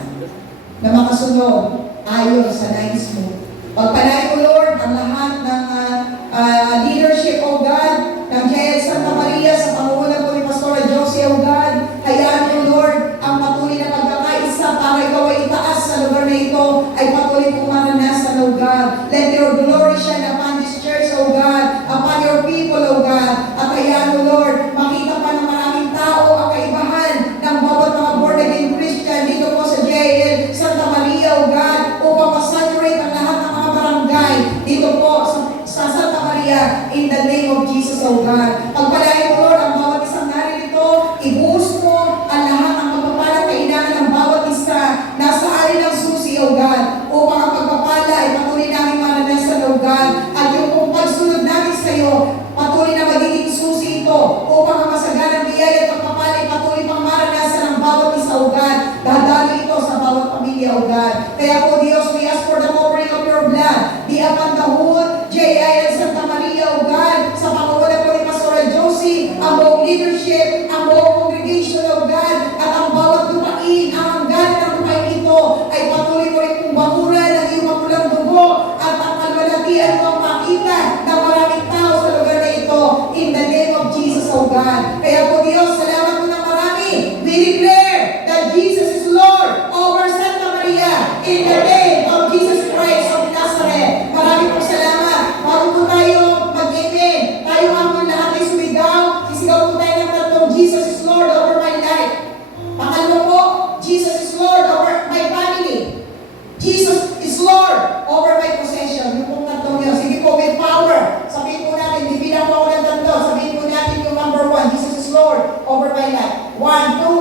na makasunod ayon sa nais mo. Pagpalain mo, Lord, ang lahat ng leadership, O God, ng JL Santa Maria sa pangunan po ni Pastora Josie, O God. Hayaan mo, Lord, ang patuloy na pagkakaisa para ikaw ay itaas sa lugar na ito ay patuloy kong maranasan, O God. Let your glory shine upon this church, O God, upon your people, O God. At hayaan mo, Lord, makita pa ng maraming tao ang kaibahan ng bawat mga born-again Christian dito po sa JL Santa Maria, O God, upang masaturate ang lahat ng mga barangay dito po sa Santa Maria in the name of Jesus, O God. dadali ito sa bawat pamilya, O God. Kaya po, Diyos, we ask for the covering of your blood. Be upon the whole J.I. and Santa Maria, O God, sa pangunguna po ni Pastor Josie, ang buong leadership, ang buong congregation, O God, at ang bawat lupain, ang hanggan ng lupain ito ay patuloy mo rin kong bakuran ng iyong mapulang dugo at ang kalwalatian mo ang makita ng maraming tao sa lugar na ito in the name of Jesus, O God. Kaya po, Diyos, salamat po ng marami. We declare that Jesus is Lord over Santa Maria in the name of Jesus Christ of Nazareth. Marami po salamat. Bago po tayo mag-amen, tayo nga po lahat ay sumigaw. Sisigaw po tayo ng tatlong, Jesus is Lord over my life. Pangalawa po, Jesus is Lord over my family. Jesus is Lord over my possession. Yung pong tatlong yun. Sige po, with power. Sabihin po natin, bibilang po ako ng tatlo. Sabihin po natin yung number 1, Jesus is Lord over my life. 1, 2,